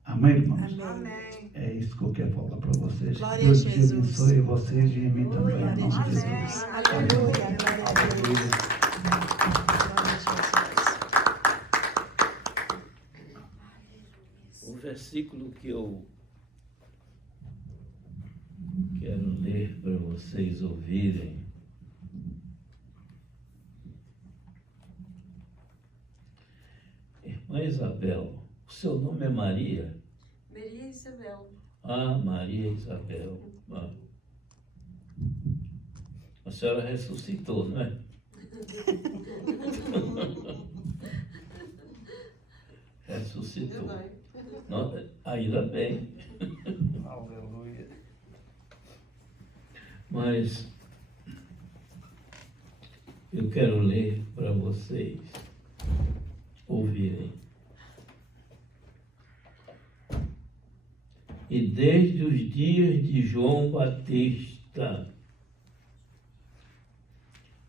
Amém, irmãos? Amém. É isso que eu quero falar para vocês. Glória Deus a te Jesus. abençoe a vocês e a mim também. Glória a Em nome de Deus. Jesus. Aleluia. Glória a Deus. Aleluia. Glória a Jesus. O versículo que eu quero ler para vocês ouvirem Irmã Isabel, o seu nome é Maria? Maria Isabel. Ah, Maria Isabel. Ah. A senhora ressuscitou, não é? Ressuscitou. Não, ainda bem. Aleluia. Mas eu quero ler para vocês ouvirem. E desde os dias de João Batista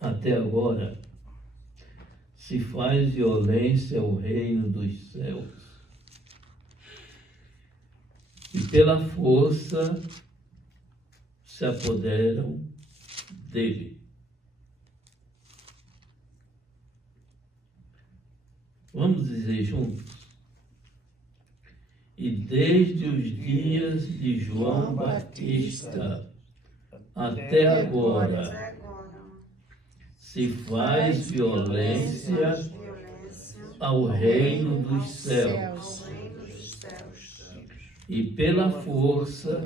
até agora se faz violência ao reino dos céus. E pela força se apoderam dele. Vamos dizer juntos? E desde os dias de João Batista até agora se faz violência ao reino dos céus. E pela força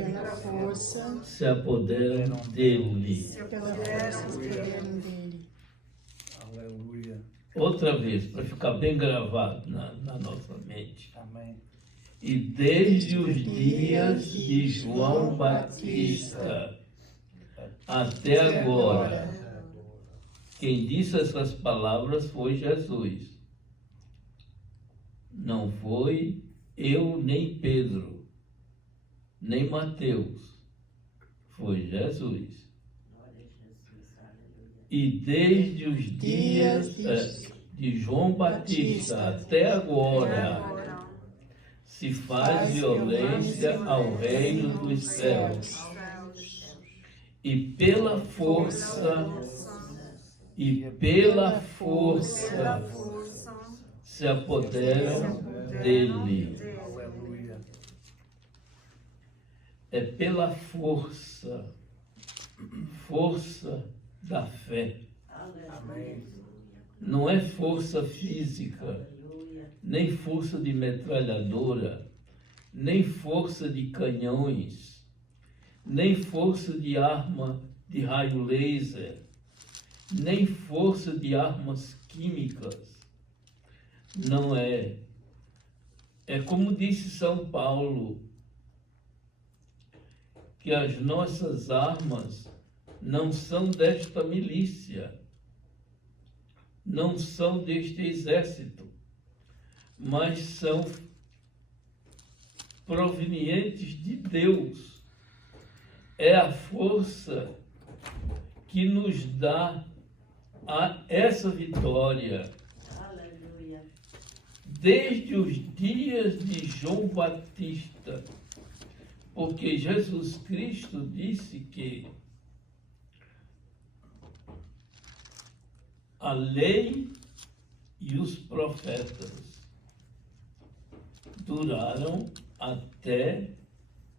se apoderam dele. Aleluia. Outra vez, para ficar bem gravado na nossa mente. Amém. E desde os dias de João Batista até agora, quem disse essas palavras foi Jesus. Não foi eu nem Pedro, nem Mateus. Foi Jesus. E desde os dias de João Batista até agora, se faz violência ao reino dos céus. E pela força se apoderam dele. Aleluia. é pela força da fé. Aleluia. Não é força física, Aleluia. nem força de metralhadora, nem força de canhões, nem força de arma de raio laser, nem força de armas químicas. Não é. É como disse São Paulo, que as nossas armas não são desta milícia, não são deste exército, mas são provenientes de Deus. É a força que nos dá essa vitória. Aleluia. Desde os dias de João Batista, porque Jesus Cristo disse que a lei e os profetas duraram até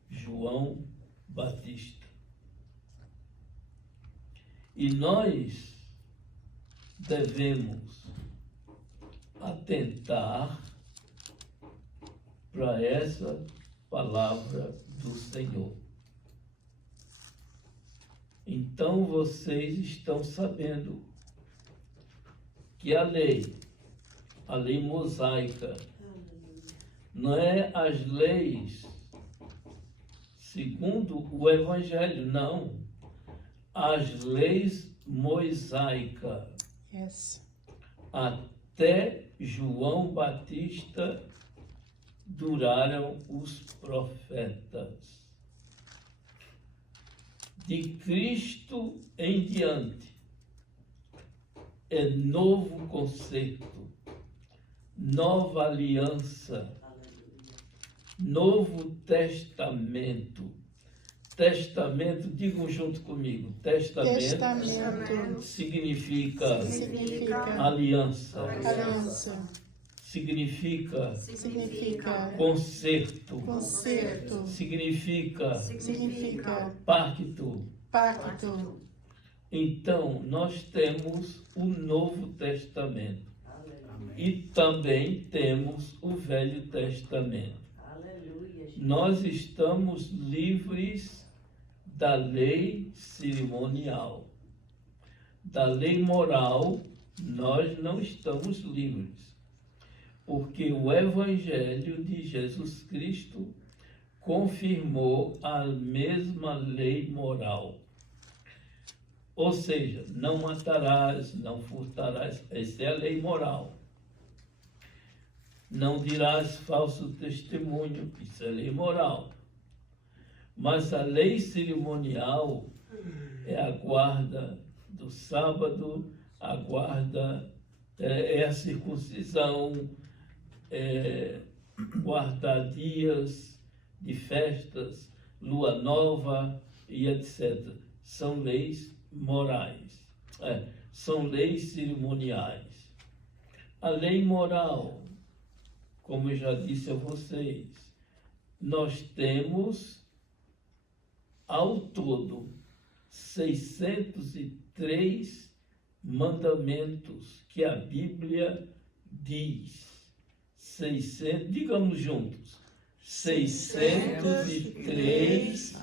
João Batista. E nós devemos atentar para essa palavra do Senhor. Então vocês estão sabendo que a lei mosaica, não é as leis segundo o Evangelho, não. As leis mosaicas, Yes. até João Batista, duraram os profetas. De Cristo em diante, é novo concerto, nova aliança, novo testamento. Testamento, digam junto comigo, Testamento significa significa aliança, aliança, significa significa concerto, concerto, significa significa pacto. pacto. Então, nós temos o Novo Testamento e também temos o Velho Testamento. Aleluia. Nós estamos livres da lei cerimonial. Da lei moral, nós não estamos livres, porque o Evangelho de Jesus Cristo confirmou a mesma lei moral. Ou seja, não matarás, não furtarás, essa é a lei moral. Não dirás falso testemunho, isso é lei moral. Mas a lei cerimonial é a guarda do sábado, a guarda é a circuncisão, guardar dias de festas, lua nova e etc. São leis morais, são leis cerimoniais. A lei moral, como eu já disse a vocês, nós temos ao todo 603 mandamentos que a Bíblia diz. 600, digamos juntos, 603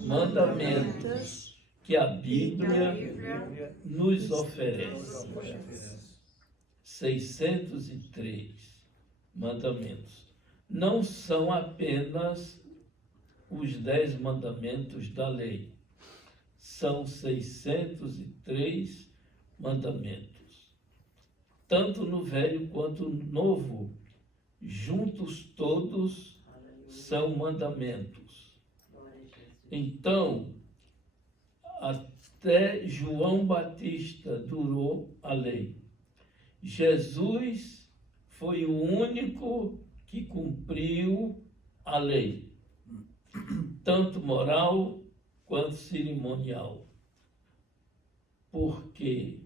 mandamentos que a Bíblia nos oferece. 603 mandamentos. Não são apenas os 10 mandamentos da lei. São 603 mandamentos. Tanto no Velho quanto no Novo, juntos todos são mandamentos. Então, até João Batista durou a lei. Jesus foi o único que cumpriu a lei, tanto moral quanto cerimonial, porque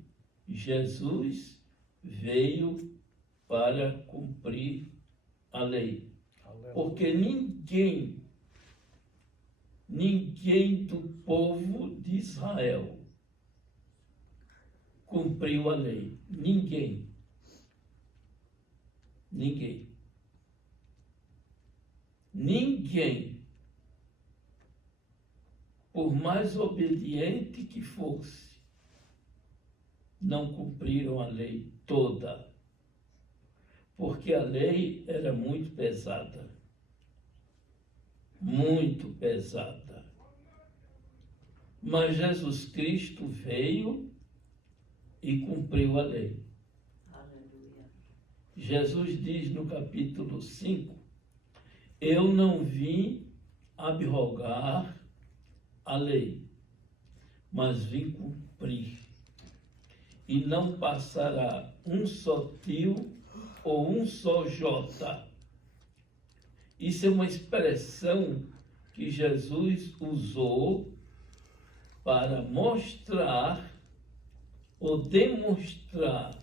Jesus veio para cumprir a lei. Porque ninguém do povo de Israel cumpriu a lei. Ninguém. Ninguém. Ninguém, por mais obediente que fosse, não cumpriram a lei toda, porque a lei era muito pesada. Muito pesada. Mas Jesus Cristo veio e cumpriu a lei. Aleluia. Jesus diz no capítulo 5, eu não vim abrogar a lei, mas vim cumprir. E não passará um só tio ou um só jota. Isso é uma expressão que Jesus usou para mostrar ou demonstrar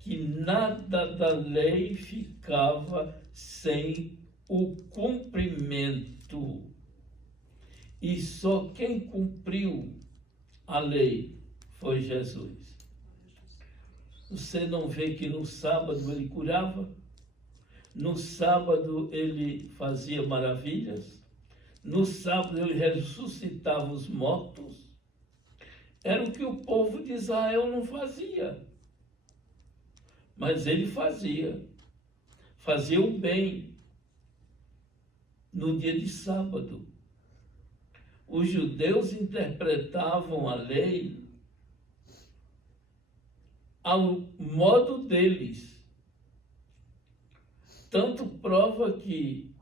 que nada da lei ficava sem o cumprimento. E só quem cumpriu a lei foi Jesus. Você não vê que no sábado ele curava? No sábado ele fazia maravilhas? No sábado ele ressuscitava os mortos? Era o que o povo de Israel não fazia. Mas ele fazia. Fazia o bem no dia de sábado. Os judeus interpretavam a lei ao modo deles. Tanto prova que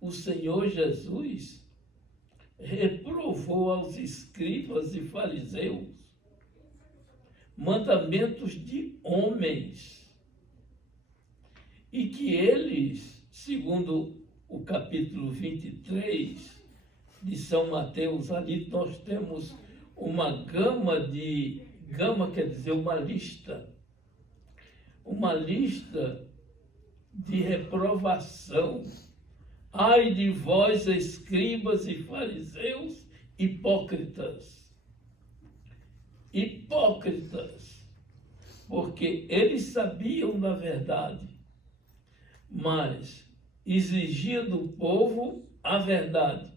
o Senhor Jesus reprovou aos escribas e fariseus mandamentos de homens, e que eles, segundo o capítulo 23 de São Mateus, ali nós temos uma gama quer dizer uma lista de reprovação. Ai de vós, escribas e fariseus, hipócritas. Hipócritas, porque eles sabiam da verdade, mas exigiam do povo a verdade,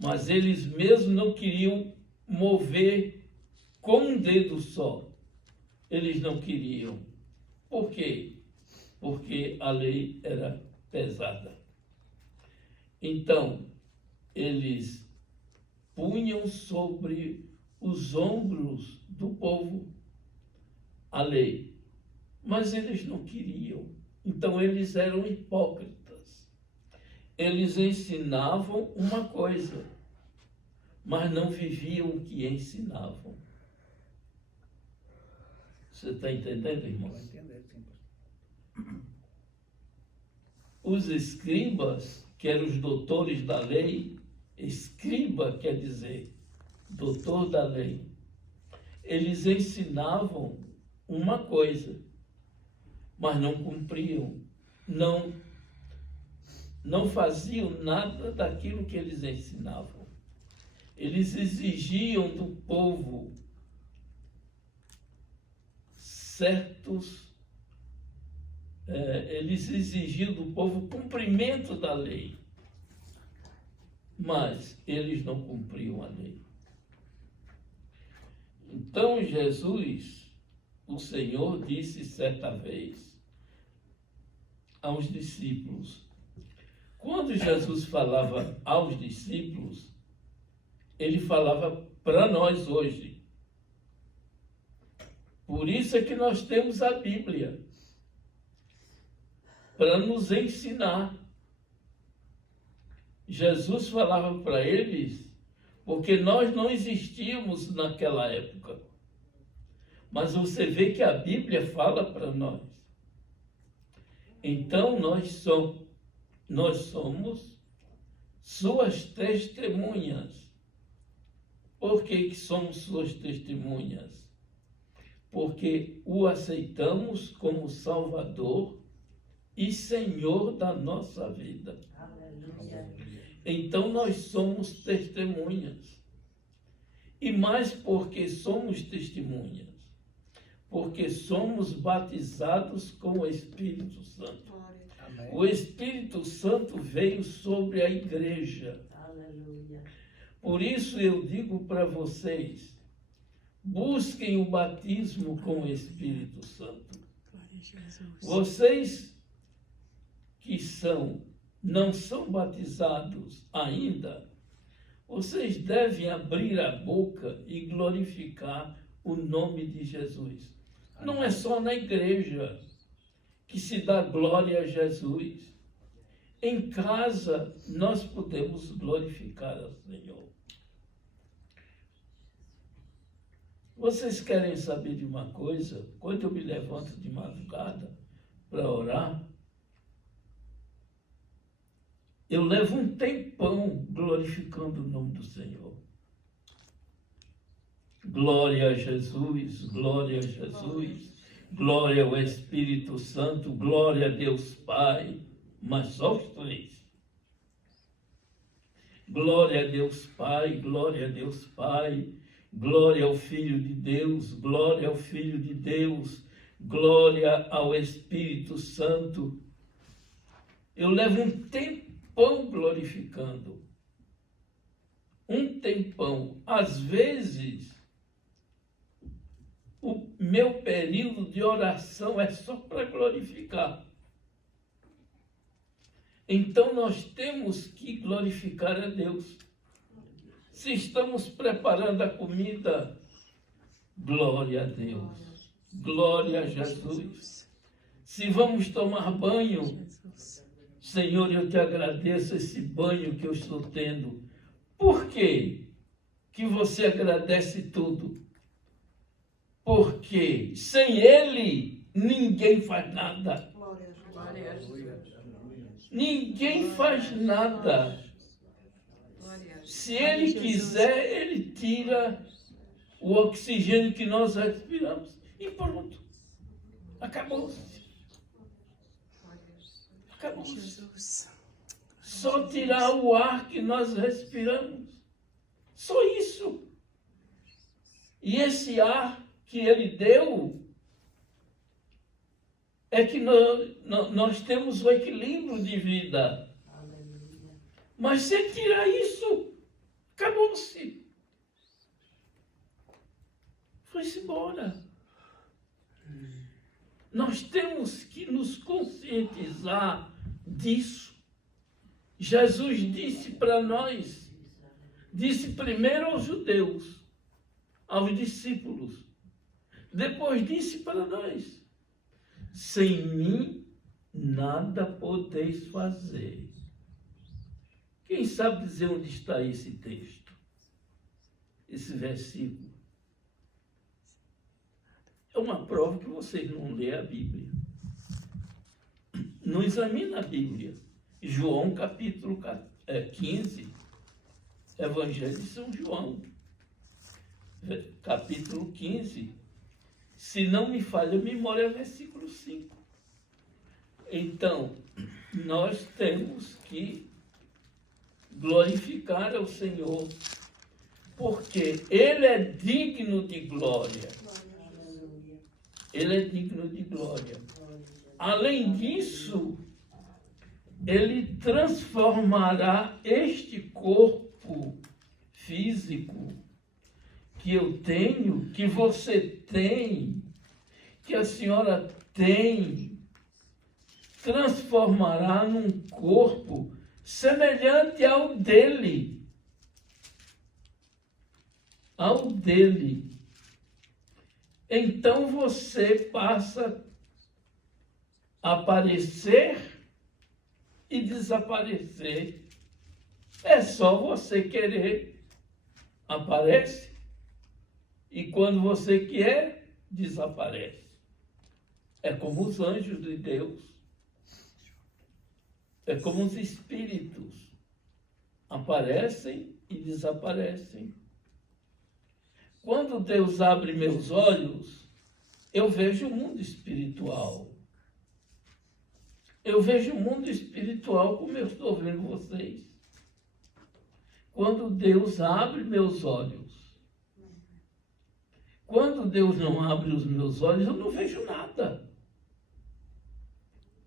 mas eles mesmos não queriam mover com um dedo só. Eles não queriam. Por quê? Porque a lei era pesada. Então, eles punham sobre os ombros do povo a lei, mas eles não queriam. Então, eles eram hipócritas. Eles ensinavam uma coisa, mas não viviam o que ensinavam. Você está entendendo, irmão? Vai entender, sim, pastor. Os escribas, que eram os doutores da lei, escriba quer dizer doutor da lei, eles ensinavam uma coisa, mas não cumpriam, não faziam nada daquilo que eles ensinavam. Eles exigiam do povo eles exigiam do povo cumprimento da lei, mas eles não cumpriam a lei. Então Jesus, o Senhor, disse certa vez aos discípulos, quando Jesus falava aos discípulos, ele falava para nós hoje. Por isso é que nós temos a Bíblia, para nos ensinar. Jesus falava para eles, porque nós não existíamos naquela época. Mas você vê que a Bíblia fala para nós. Então nós somos suas testemunhas. Por que somos suas testemunhas? Porque o aceitamos como Salvador e Senhor da nossa vida. Aleluia. Então nós somos testemunhas. E mais porque somos testemunhas, porque somos batizados com o Espírito Santo. Amém. O Espírito Santo veio sobre a igreja. Aleluia. Por isso eu digo para vocês, busquem o batismo com o Espírito Santo. Vocês que não são batizados ainda, vocês devem abrir a boca e glorificar o nome de Jesus. Não é só na igreja que se dá glória a Jesus. Em casa nós podemos glorificar ao Senhor. Vocês querem saber de uma coisa? Quando eu me levanto de madrugada para orar, eu levo um tempão glorificando o nome do Senhor. Glória a Jesus, glória a Jesus, glória ao Espírito Santo, glória a Deus Pai, mas só os três. Glória a Deus Pai, glória a Deus Pai, glória ao Filho de Deus, glória ao Filho de Deus, glória ao Espírito Santo. Eu levo um tempão glorificando. Um tempão. Às vezes, o meu período de oração é só para glorificar. Então, nós temos que glorificar a Deus. Se estamos preparando a comida, glória a Deus, glória a Jesus. Se vamos tomar banho, Senhor, eu te agradeço esse banho que eu estou tendo. Por quê que você agradece tudo? Porque sem Ele, ninguém faz nada. Ninguém faz nada. Se Ele quiser, Ele tira o oxigênio que nós respiramos. E pronto. Acabou-se. Acabou-se. Só tirar o ar que nós respiramos. Só isso. E esse ar que Ele deu é que nós temos o equilíbrio de vida. Mas se tirar isso, acabou-se. Foi-se embora. Nós temos que nos conscientizar disso. Jesus disse para nós, disse primeiro aos judeus, aos discípulos, depois disse para nós, sem mim nada podeis fazer. Quem sabe dizer onde está esse texto? Esse versículo? É uma prova que vocês não lêem a Bíblia. Não examina a Bíblia. João capítulo 15, Evangelho de São João, capítulo 15, se não me falha a memória, é versículo 5. Então, nós temos que glorificar ao Senhor, porque Ele é digno de glória. Ele é digno de glória. Além disso, Ele transformará este corpo físico que eu tenho, que você tem, que a senhora tem, transformará num corpo semelhante ao dele. Ao dele. Então você passa a aparecer e desaparecer. É só você querer, aparece, e quando você quer, desaparece. É como os anjos de Deus. É como os espíritos. Aparecem e desaparecem. Quando Deus abre meus olhos, eu vejo o mundo espiritual. Eu vejo o mundo espiritual como eu estou vendo vocês. quando Deus abre meus olhos. Quando Deus não abre os meus olhos, eu não vejo nada.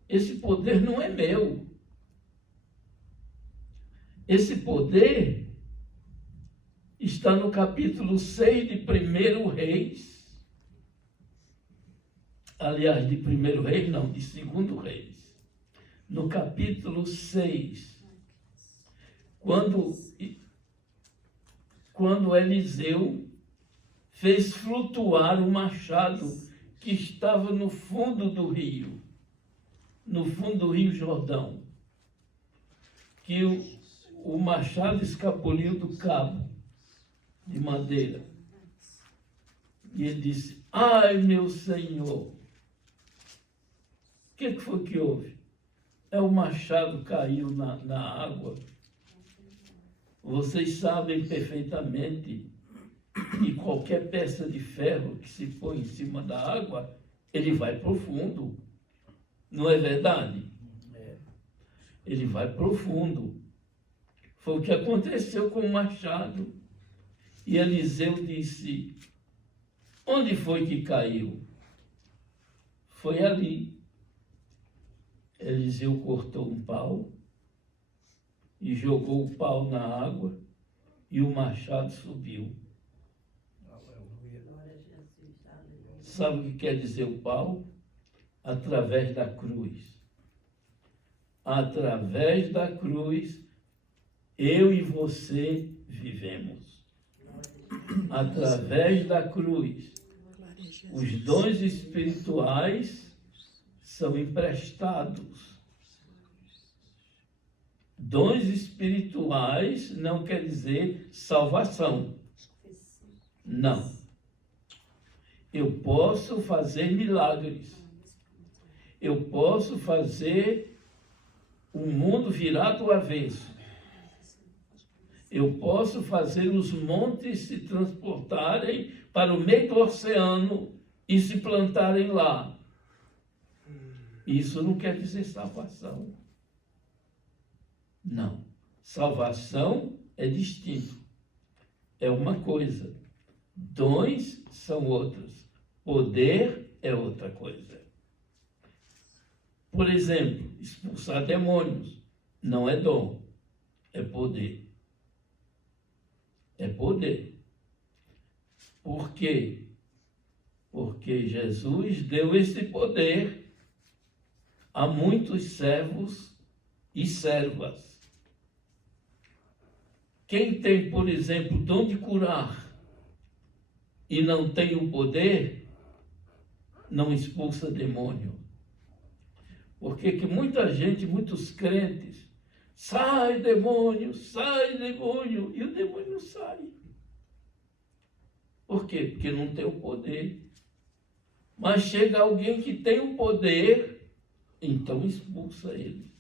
Esse poder não é meu. Esse poder está no capítulo 6 de 1 Reis. Aliás, de 1 Reis, não, de 2 Reis. No capítulo 6, quando Eliseu fez flutuar o machado que estava no fundo do rio Jordão, que o machado escapuliu do cabo de madeira. E ele disse: ai, meu Senhor, o que foi que houve? O machado caiu na água. Vocês sabem perfeitamente que qualquer peça de ferro que se põe em cima da água, ele vai profundo. Não é verdade? Ele vai profundo. Foi o que aconteceu com o machado. E Eliseu disse: onde foi que caiu? Foi ali. Eliseu cortou um pau e jogou o pau na água e o machado subiu. Sabe o que quer dizer o pau? Através da cruz. Através da cruz, eu e você vivemos. Através da cruz, os dons espirituais são emprestados. Dons espirituais não quer dizer salvação. Não. Eu posso fazer milagres. Eu posso fazer o mundo virar do avesso. Eu posso fazer os montes se transportarem para o meio do oceano e se plantarem lá. Isso não quer dizer salvação. Não. Salvação é distinto. É uma coisa. Dons são outros. Poder é outra coisa. Por exemplo, expulsar demônios não é dom, é poder. É poder. Por quê? Porque Jesus deu esse poder a muitos servos e servas. Quem tem, por exemplo, dom de curar e não tem o poder, não expulsa demônio. Porque que muita gente, muitos crentes, sai demônio, e o demônio não sai. Por quê? Porque não tem o poder. Mas chega alguém que tem o poder, então expulsa ele.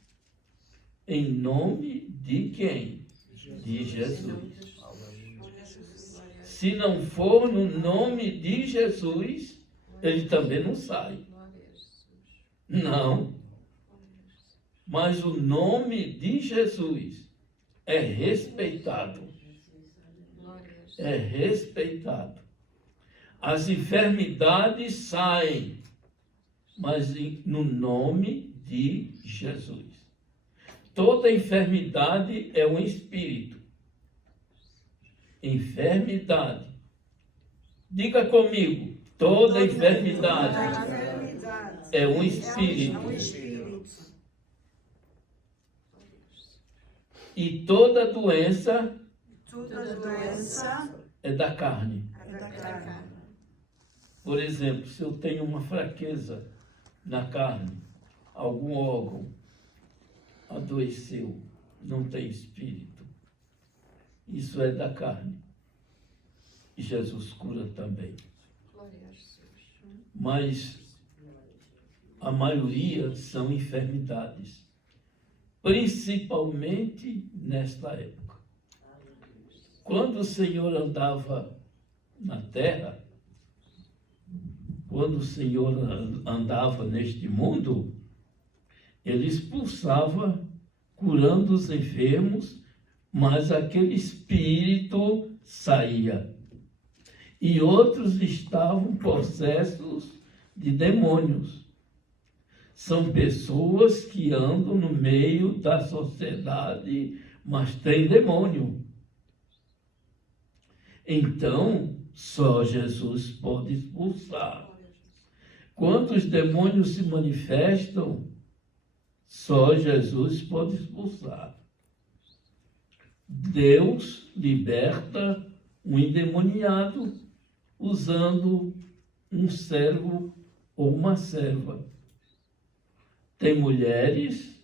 Em nome de quem? De Jesus. Se não for no nome de Jesus, ele também não sai. Não. Mas o nome de Jesus é respeitado. É respeitado. As enfermidades saem, mas no nome de Jesus. Toda enfermidade é um espírito. Enfermidade. Diga comigo, toda enfermidade é um espírito. E toda doença é da carne. Por exemplo, se eu tenho uma fraqueza na carne, algum órgão adoeceu, não tem espírito, isso é da carne. E Jesus cura também. Mas a maioria são enfermidades. Principalmente nesta época. Quando o Senhor andava na terra, quando o Senhor andava neste mundo, ele expulsava, curando os enfermos, mas aquele espírito saía. E outros estavam possessos de demônios. São pessoas que andam no meio da sociedade, mas têm demônio. Então, só Jesus pode expulsar. Quando os demônios se manifestam, só Jesus pode expulsar. Deus liberta um endemoniado usando um servo ou uma serva. Tem mulheres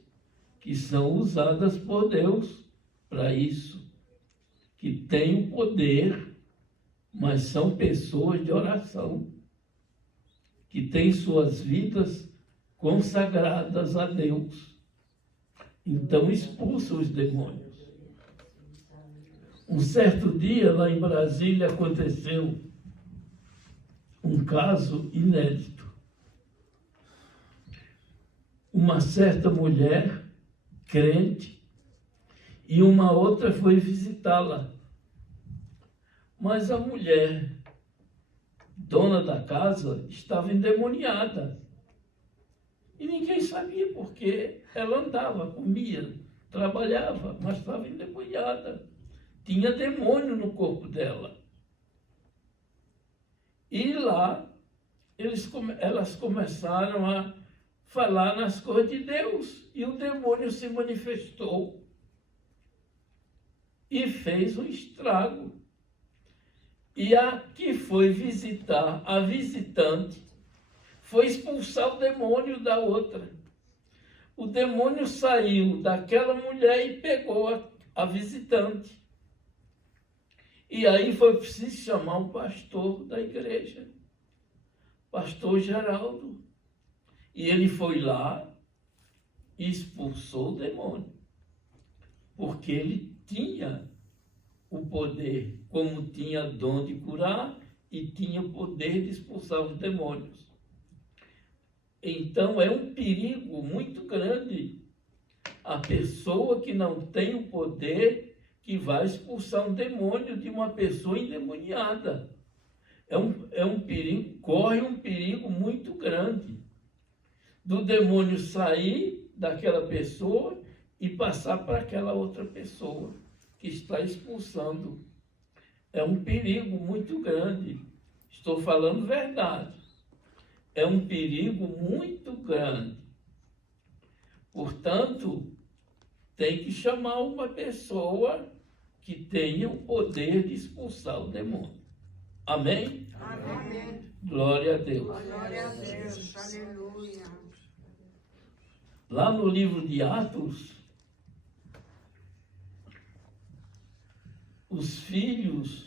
que são usadas por Deus para isso, que têm o poder, mas são pessoas de oração, que têm suas vidas consagradas a Deus. Então expulsam os demônios. Um certo dia, lá em Brasília, aconteceu um caso inédito. Uma certa mulher, crente, e uma outra foi visitá-la. Mas a mulher, dona da casa, estava endemoniada. E ninguém sabia porque ela andava, comia, trabalhava, mas estava endemoniada. Tinha demônio no corpo dela. E lá, elas começaram a falar nas coisas de Deus. E o demônio se manifestou e fez um estrago. E a que foi visitar a visitante foi expulsar o demônio da outra. O demônio saiu daquela mulher e pegou a visitante. E aí foi preciso chamar um pastor da igreja, pastor Geraldo. E ele foi lá e expulsou o demônio, porque ele tinha o poder, como tinha dom de curar e tinha o poder de expulsar os demônios. Então é um perigo muito grande a pessoa que não tem o poder, que vai expulsar um demônio de uma pessoa endemoniada. É um perigo, corre um perigo muito grande do demônio sair daquela pessoa e passar para aquela outra pessoa que está expulsando. É um perigo muito grande. Estou falando verdade. É um perigo muito grande. Portanto, tem que chamar uma pessoa que tenha o poder de expulsar o demônio. Amém? Amém. Glória a Deus. Glória a Deus. Aleluia. Lá no livro de Atos, os filhos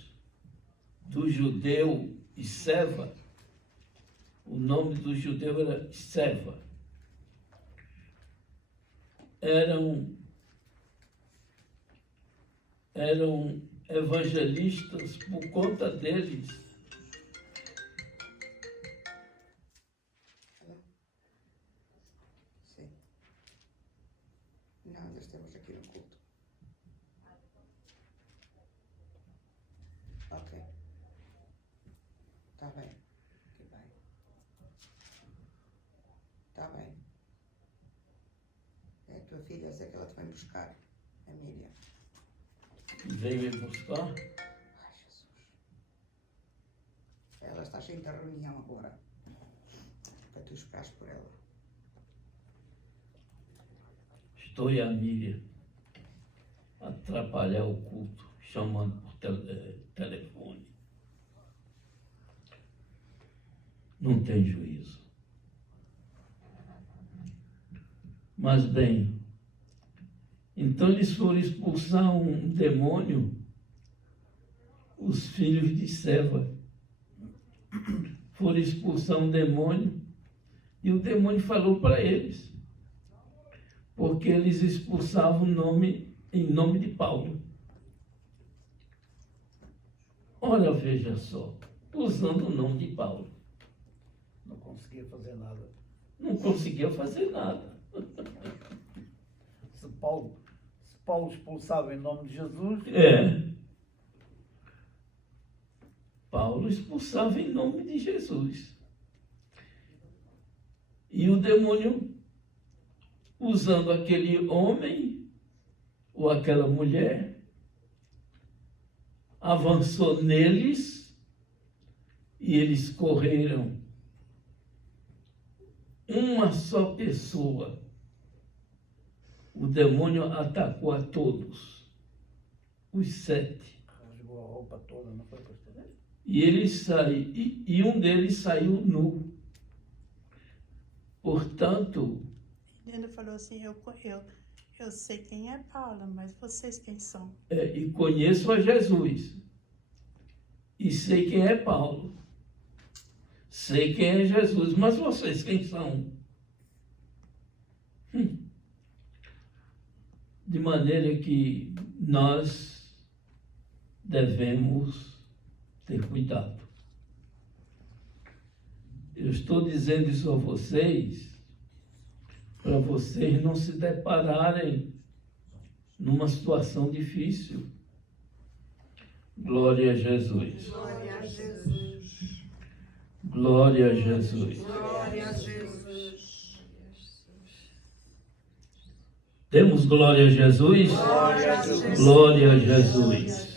do judeu Esceva, o nome do judeu era Esceva, eram evangelistas. Por conta deles, Sim. Não, ainda estamos aqui no culto. Ok. Tá bem. Que bem. Tá bem. É a tua filha, eu sei que ela te vem buscar, a Miriam. veio me buscar. Ai, Jesus. Ela está cheia de reunião agora. Para tu esperares por ela. Estou e a Miriam atrapalhar o culto, chamando por telefone. Não tem juízo. Mas bem, então eles foram expulsar um demônio, os filhos de Seva. Foram expulsar um demônio e o demônio falou para eles, porque eles expulsavam em nome de Paulo. Ora, veja só, usando o nome de Paulo. Não conseguia fazer nada. Não conseguia fazer nada. Se Paulo expulsava em nome de Jesus. Paulo expulsava em nome de Jesus. E o demônio, usando aquele homem ou aquela mulher, avançou neles e eles correram. Uma só pessoa. O demônio atacou a todos, os 7. Rasgou a roupa toda, não foi, pastor? E ele saiu, e um deles saiu nu. Portanto, Ele falou assim, eu sei quem é Paulo, mas vocês quem são? e conheço a Jesus. E sei quem é Paulo. Sei quem é Jesus, mas vocês quem são? De maneira que nós devemos ter cuidado. Eu estou dizendo isso a vocês para vocês não se depararem numa situação difícil. Glória a Jesus. Glória a Jesus. Glória a Jesus. Glória a Jesus. Temos glória a Jesus? Glória a Jesus. Glória a Jesus.